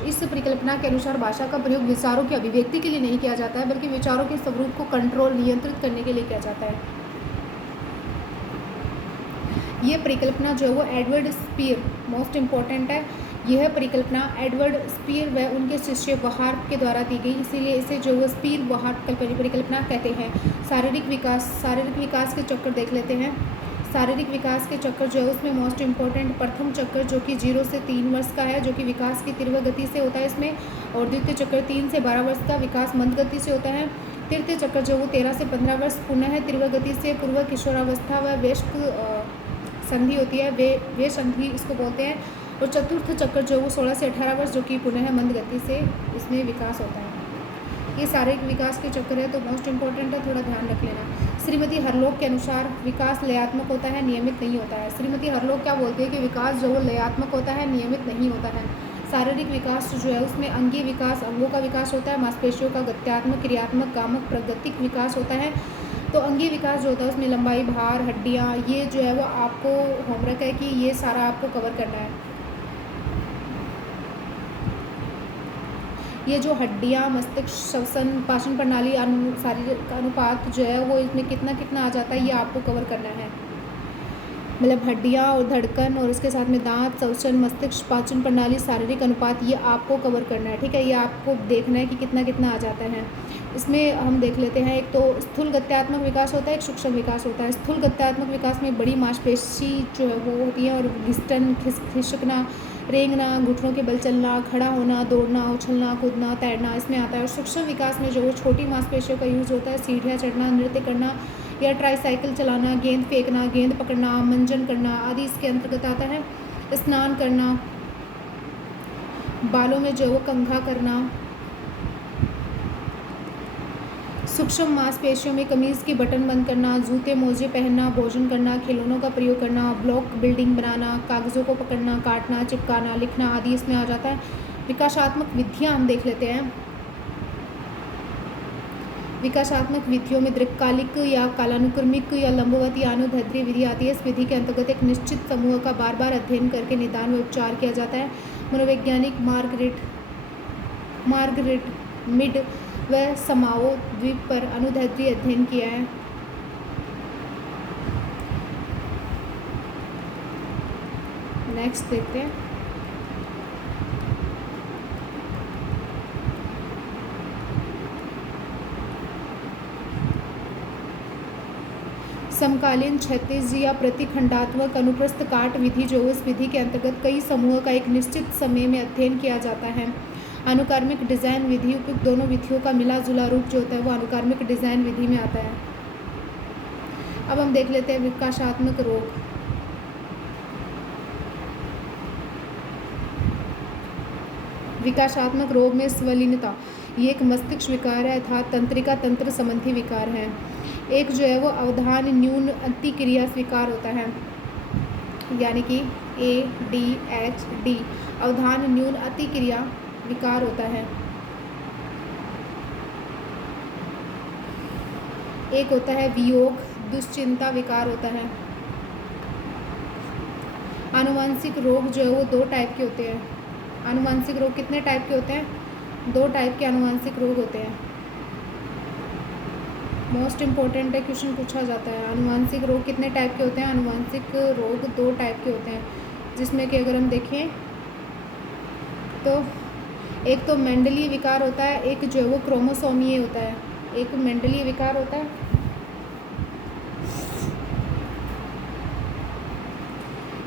इस परिकल्पना के अनुसार भाषा का प्रयोग विचारों की अभिव्यक्ति के लिए नहीं किया जाता है, बल्कि विचारों के स्वरूप को कंट्रोल नियंत्रित करने के लिए किया जाता है। यह परिकल्पना जो है वो एडवर्ड स्पीर, मोस्ट इम्पॉर्टेंट है, यह परिकल्पना एडवर्ड स्पीर व उनके शिष्य वहार्फ के द्वारा दी गई, इसीलिए इसे जो वो स्पीर वहार्फ परिकल्पना कहते हैं। शारीरिक विकास के चक्कर देख लेते हैं। शारीरिक विकास के चक्कर जो है उसमें मोस्ट इम्पॉर्टेंट प्रथम चक्कर जो कि 0 से 3 वर्ष का है, जो कि विकास की तीव्र गति से होता है इसमें, और द्वितीय चक्कर 3 से 12 वर्ष का विकास मंद गति से होता है। तृतीय चक्कर जो वो 13 से 15 वर्ष पुनः तीव्र गति से पूर्व किशोरावस्था व वयस्क संधि होती है, वे संधि इसको बोलते हैं। और चतुर्थ चक्कर जो वो 16 से 18 वर्ष, जो कि पुनः मंद गति से इसमें विकास होता है। ये शारीरिक विकास के चक्कर है, तो मोस्ट इम्पॉर्टेंट है, थोड़ा ध्यान रख लेना। श्रीमती हरलोक के अनुसार विकास लयात्मक होता है, नियमित नहीं होता है। श्रीमती हरलोक क्या बोलती है कि विकास जो वो लयात्मक होता है, नियमित नहीं होता है। शारीरिक विकास जो है उसमें अंगीय विकास, अंगों का विकास होता है, मांसपेशियों का गत्यात्मक, क्रियात्मक, कामक, प्रागतिक विकास होता है। तो अंगीय विकास जो होता है उसमें लंबाई, भार, हड्डियाँ, ये जो है वो आपको होमवर्क है कि ये सारा आपको कवर करना है। ये जो हड्डियाँ, मस्तिष्क, श्वसन, पाचन प्रणाली, शारीरिक अनुपात जो है वो इसमें कितना कितना आ जाता है, ये आपको कवर करना है। मतलब हड्डियाँ और धड़कन, और इसके साथ में दांत, श्वसन, मस्तिष्क, पाचन प्रणाली, शारीरिक अनुपात, ये आपको कवर करना है, ठीक है। ये आपको देखना है कि कितना कितना आ जाता है। इसमें हम देख लेते हैं, एक तो स्थूल गत्यात्मक विकास होता है, एक सूक्ष्म विकास होता है। स्थूल गत्यात्मक विकास में बड़ी मांसपेशी जो है वो होती है, और घिसटन, खिसकना, रेंगना, घुटनों के बल चलना, खड़ा होना, दौड़ना, उछलना, कूदना, तैरना इसमें आता है। और सूक्ष्म विकास में जो वो छोटी मांसपेशियों का यूज़ होता है, सीढ़ियाँ चढ़ना, नृत्य करना या ट्राईसाइकिल चलाना, गेंद फेंकना, गेंद पकड़ना, मंजन करना आदि इसके अंतर्गत आता है। स्नान करना, बालों में जो वो कंघा करना, सूक्ष्म मांसपेशियों में कमीज़ के बटन बंद करना, जूते मोजे पहनना, भोजन करना, खिलौनों का प्रयोग करना, ब्लॉक बिल्डिंग बनाना, कागज़ों को पकड़ना, काटना, चिपकाना, लिखना आदि इसमें आ जाता है। विकासात्मक विधियाँ हम देख लेते हैं। विकासात्मक विधियों में दीर्घकालिक या कालानुक्रमिक या लंबवत या अनुदैर्ध्य विधि आती है। इस विधि के अंतर्गत एक निश्चित समूह का बार बार अध्ययन करके निदान व उपचार किया जाता है। मनोवैज्ञानिक मार्गरेट मिड व समाओ द्वीप पर अनुदैर्ध्य अध्ययन किया है। नेक्स्ट देखते हैं। समकालीन क्षैतिज या प्रतिखंडात्मक अनुप्रस्थ काट विधि जो इस विधि के अंतर्गत कई समूह का एक निश्चित समय में अध्ययन किया जाता है। अनुकर्मिक डिज़ाइन विधि उपयुक्त दोनों विधियों का मिला जुला रूप जो होता है वो अनुकर्मिक डिज़ाइन विधि में आता है। अब हम देख लेते हैं विकासात्मक रोग। विकासात्मक रोग में स्वलीनता ये एक मस्तिष्क विकार है अर्थात तंत्रिका तंत्र संबंधी विकार है। एक जो है वो अवधान न्यून अतिक्रिया विकार होता है, यानी कि ADHD अवधान न्यून अतिक्रिया विकार होता है। एक होता है वियोग दुश्चिंता विकार होता है। आनुवंशिक रोग जो है वो 2 टाइप के होते हैं। आनुवंशिक रोग कितने टाइप के होते हैं? 2 टाइप के आनुवंशिक रोग होते हैं। मोस्ट इम्पोर्टेंट है, क्वेश्चन पूछा जाता है। आनुवंशिक रोग कितने टाइप के होते हैं? आनुवंशिक रोग 2 टाइप के होते हैं, जिसमें कि अगर हम देखें तो एक तो मेंडलीय विकार होता है, एक जो है वो क्रोमोसोमीय होता है। एक मेंडलीय विकार होता है,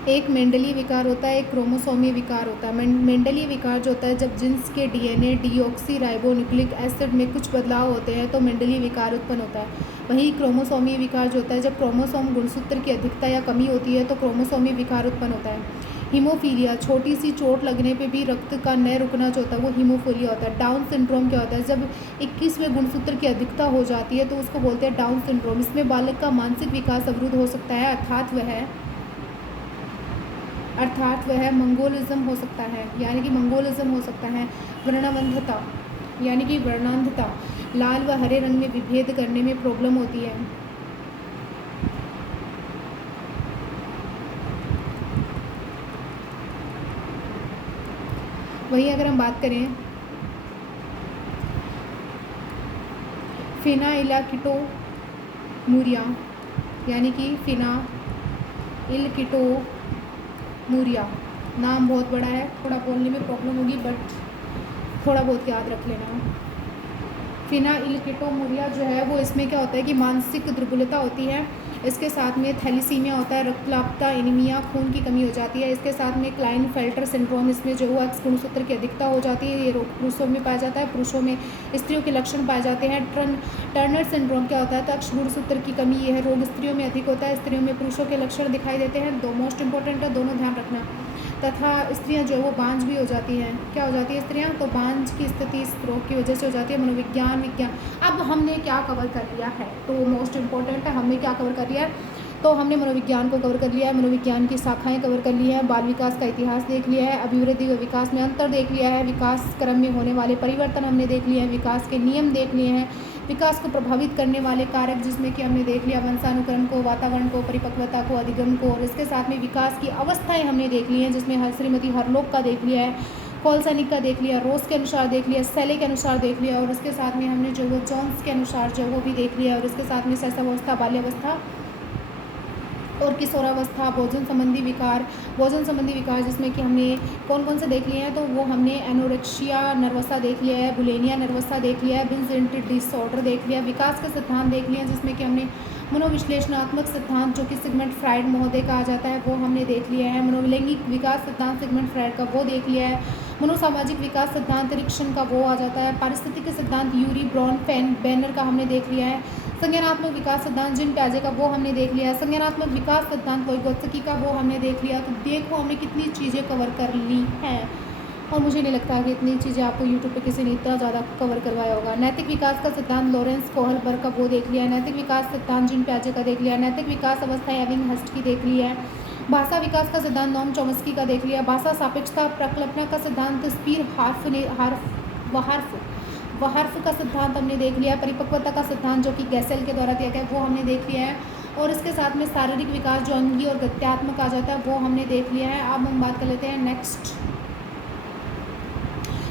एक मेंडलीय विकार होता है, एक क्रोमोसोमीय विकार होता है। मेंडलीय विकार जो होता है जब जीन्स के DNA डीऑक्सी राइबोन्यूक्लिक एसिड में कुछ बदलाव होते हैं तो मेंडलीय विकार उत्पन्न होता है। वहीं क्रोमोसोमीय विकार जो होता है जब क्रोमोसोम गुणसूत्र की अधिकता या कमी होती है तो क्रोमोसोमीय विकार उत्पन्न होता है। हीमोफीलिया छोटी सी चोट लगने पे भी रक्त का न रुकना जो होता है वो हीमोफीलिया होता है। डाउन सिंड्रोम क्या होता है? जब 21वें गुणसूत्र की अधिकता हो जाती है तो उसको बोलते हैं डाउन सिंड्रोम। इसमें बालक का मानसिक विकास अवरुद्ध हो सकता है अर्थात वह मंगोलिज्म हो सकता है, यानी कि मंगोलिज्म हो सकता है। वर्णांधता यानी कि वर्णांधता, लाल व हरे रंग में विभेद करने में प्रॉब्लम होती है। वहीं अगर हम बात करें फिनाइलकीटोनुरिया यानी कि फिनाइलकीटोनुरिया, नाम बहुत बड़ा है, थोड़ा बोलने में प्रॉब्लम होगी बट थोड़ा बहुत याद रख लेना। फिनाइलकीटोनुरिया जो है वो इसमें क्या होता है कि मानसिक दुर्बलता होती है, इसके साथ में थैलीसीमिया होता है, रक्तलापता, एनीमिया, खून की कमी हो जाती है। इसके साथ में क्लाइनफेल्टर सिंड्रोम, इसमें जो है गुणसूत्र की अधिकता हो जाती है। ये रोग पुरुषों में पाया जाता है, पुरुषों में स्त्रियों के लक्षण पाए जाते हैं। टर्नर सिंड्रोम क्या होता है? तो अक्ष गुणसूत्र की कमी, यह रोग स्त्रियों में अधिक होता है, स्त्रियों में पुरुषों के लक्षण दिखाई देते हैं। 2 मोस्ट इंपॉर्टेंट है, दोनों ध्यान रखना। तथा स्त्रियां जो है वो बांझ भी हो जाती हैं। क्या हो जाती है स्त्रियां? तो बांझ की स्थिति इस रोग की वजह से हो जाती है। मनोविज्ञान विज्ञान, अब हमने क्या कवर कर लिया है? तो मोस्ट इम्पोर्टेंट है, हमने क्या कवर कर लिया है? तो हमने मनोविज्ञान को कवर कर लिया है, मनोविज्ञान की शाखाएं कवर कर ली हैं, बाल विकास का इतिहास देख लिया है, अभिवृद्धि व विकास में अंतर देख लिया है, विकास क्रम में होने वाले परिवर्तन हमने देख लिए हैं, विकास के नियम देख लिए हैं, विकास को प्रभावित करने वाले कारक जिसमें कि हमने देख लिया वंशानुक्रम को, वातावरण को, परिपक्वता को, अधिगम को, और इसके साथ में विकास की अवस्थाएं हमने देख ली हैं, जिसमें श्रीमती हरलोक का देख लिया है, कॉलसैनिक का देख लिया, रोस के अनुसार देख लिया, सेले के अनुसार देख लिया, और इसके साथ में हमने जो वो जॉन्स के अनुसार जो वो भी देख लिया, और इसके साथ में शैशवावस्था, बाल्यावस्था और किशोरावस्था, भोजन संबंधी विकार जिसमें कि हमने कौन कौन से देख लिए हैं, तो वो हमने एनोरेक्सिया नर्वसा देख लिया है, बुलिमिया नर्वसा देख लिया है, बिंज ईटिंग डिसऑर्डर देख लिया, विकास के सिद्धांत देख लिए हैं जिसमें कि हमने मनोविश्लेषणात्मक सिद्धांत जो कि सिगमंड फ्राइड महोदय कहा जाता है वो हमने देख लिया है, मनोलैंगिक विकास सिद्धांत सिगमंड फ्राइड का वो देख लिया है, मनोसामाजिक विकास सिद्धांत रिक्शन का वो आ जाता है, पारिस्थितिक सिद्धांत यूरी ब्रॉन बैनर का हमने देख लिया है, संज्ञानात्मक विकास सिद्धांत जीन पियाजे का वो हमने देख लिया है, संज्ञानात्मक विकास सिद्धांत वोइगोत्स्की का वो हमने देख लिया। तो देखो हमने कितनी चीज़ें कवर कर ली हैं, और मुझे नहीं लगता कि इतनी चीज़ें आपको यूट्यूब पे किसी ने इतना ज़्यादा कवर करवाया होगा। नैतिक विकास का सिद्धांत लॉरेंस कोहलबर्ग का वो देख लिया, नैतिक विकास सिद्धांत जीन पियाजे का देख लिया, नैतिक विकास अवस्था एविंग हस्ट की देख लिया है, भाषा विकास का सिद्धांत नोम चॉम्स्की का देख लिया, भाषा सापेक्षता प्रकल्पना का सिद्धांत स्पीर हार्फ का सिद्धांत हमने देख लिया, परिपक्वता का सिद्धांत जो कि गैसेल के द्वारा दिया गया वो हमने देख लिया है, और इसके साथ में शारीरिक विकास जो अंगी और गत्यात्मक आ जाता है वो हमने देख लिया है। अब हम बात कर लेते हैं नेक्स्ट,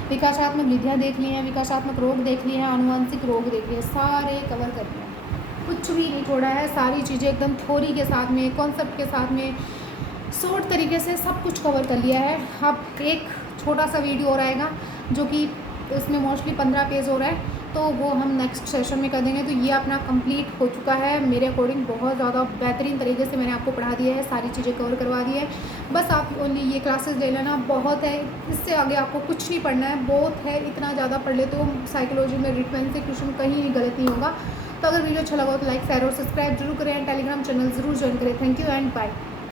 विकासात्मक विधियाँ देख ली हैं, विकासात्मक रोग देख लिए हैं, आनुवंशिक रोग देख लिए, सारे कवर कर लिए, कुछ भी नहीं छोड़ा है, सारी चीज़ें एकदम थ्योरी के साथ में, कॉन्सेप्ट के साथ में, शॉर्ट तरीके से सब कुछ कवर कर लिया है। अब एक छोटा सा वीडियो और आएगा जो कि इसमें मोस्टली 15 पेज हो रहा है, तो वो हम नेक्स्ट सेशन में कर देंगे। तो ये अपना कंप्लीट हो चुका है मेरे अकॉर्डिंग, बहुत ज़्यादा बेहतरीन तरीके से मैंने आपको पढ़ा दिया है, सारी चीज़ें कवर करवा दी है। बस आप ओनली ये क्लासेस ले लेना, बहुत है, इससे आगे आपको कुछ नहीं पढ़ना है, बहुत है, इतना ज़्यादा पढ़ ले तो साइकोलॉजी में रिटर्न से क्वेश्चन कहीं गलत नहीं होगा। तो अगर वीडियो अच्छा लगा हो तो लाइक शेयर और सब्सक्राइब जरूर करें, टेलीग्राम चैनल जरूर ज्वाइन करें। Thank you and bye.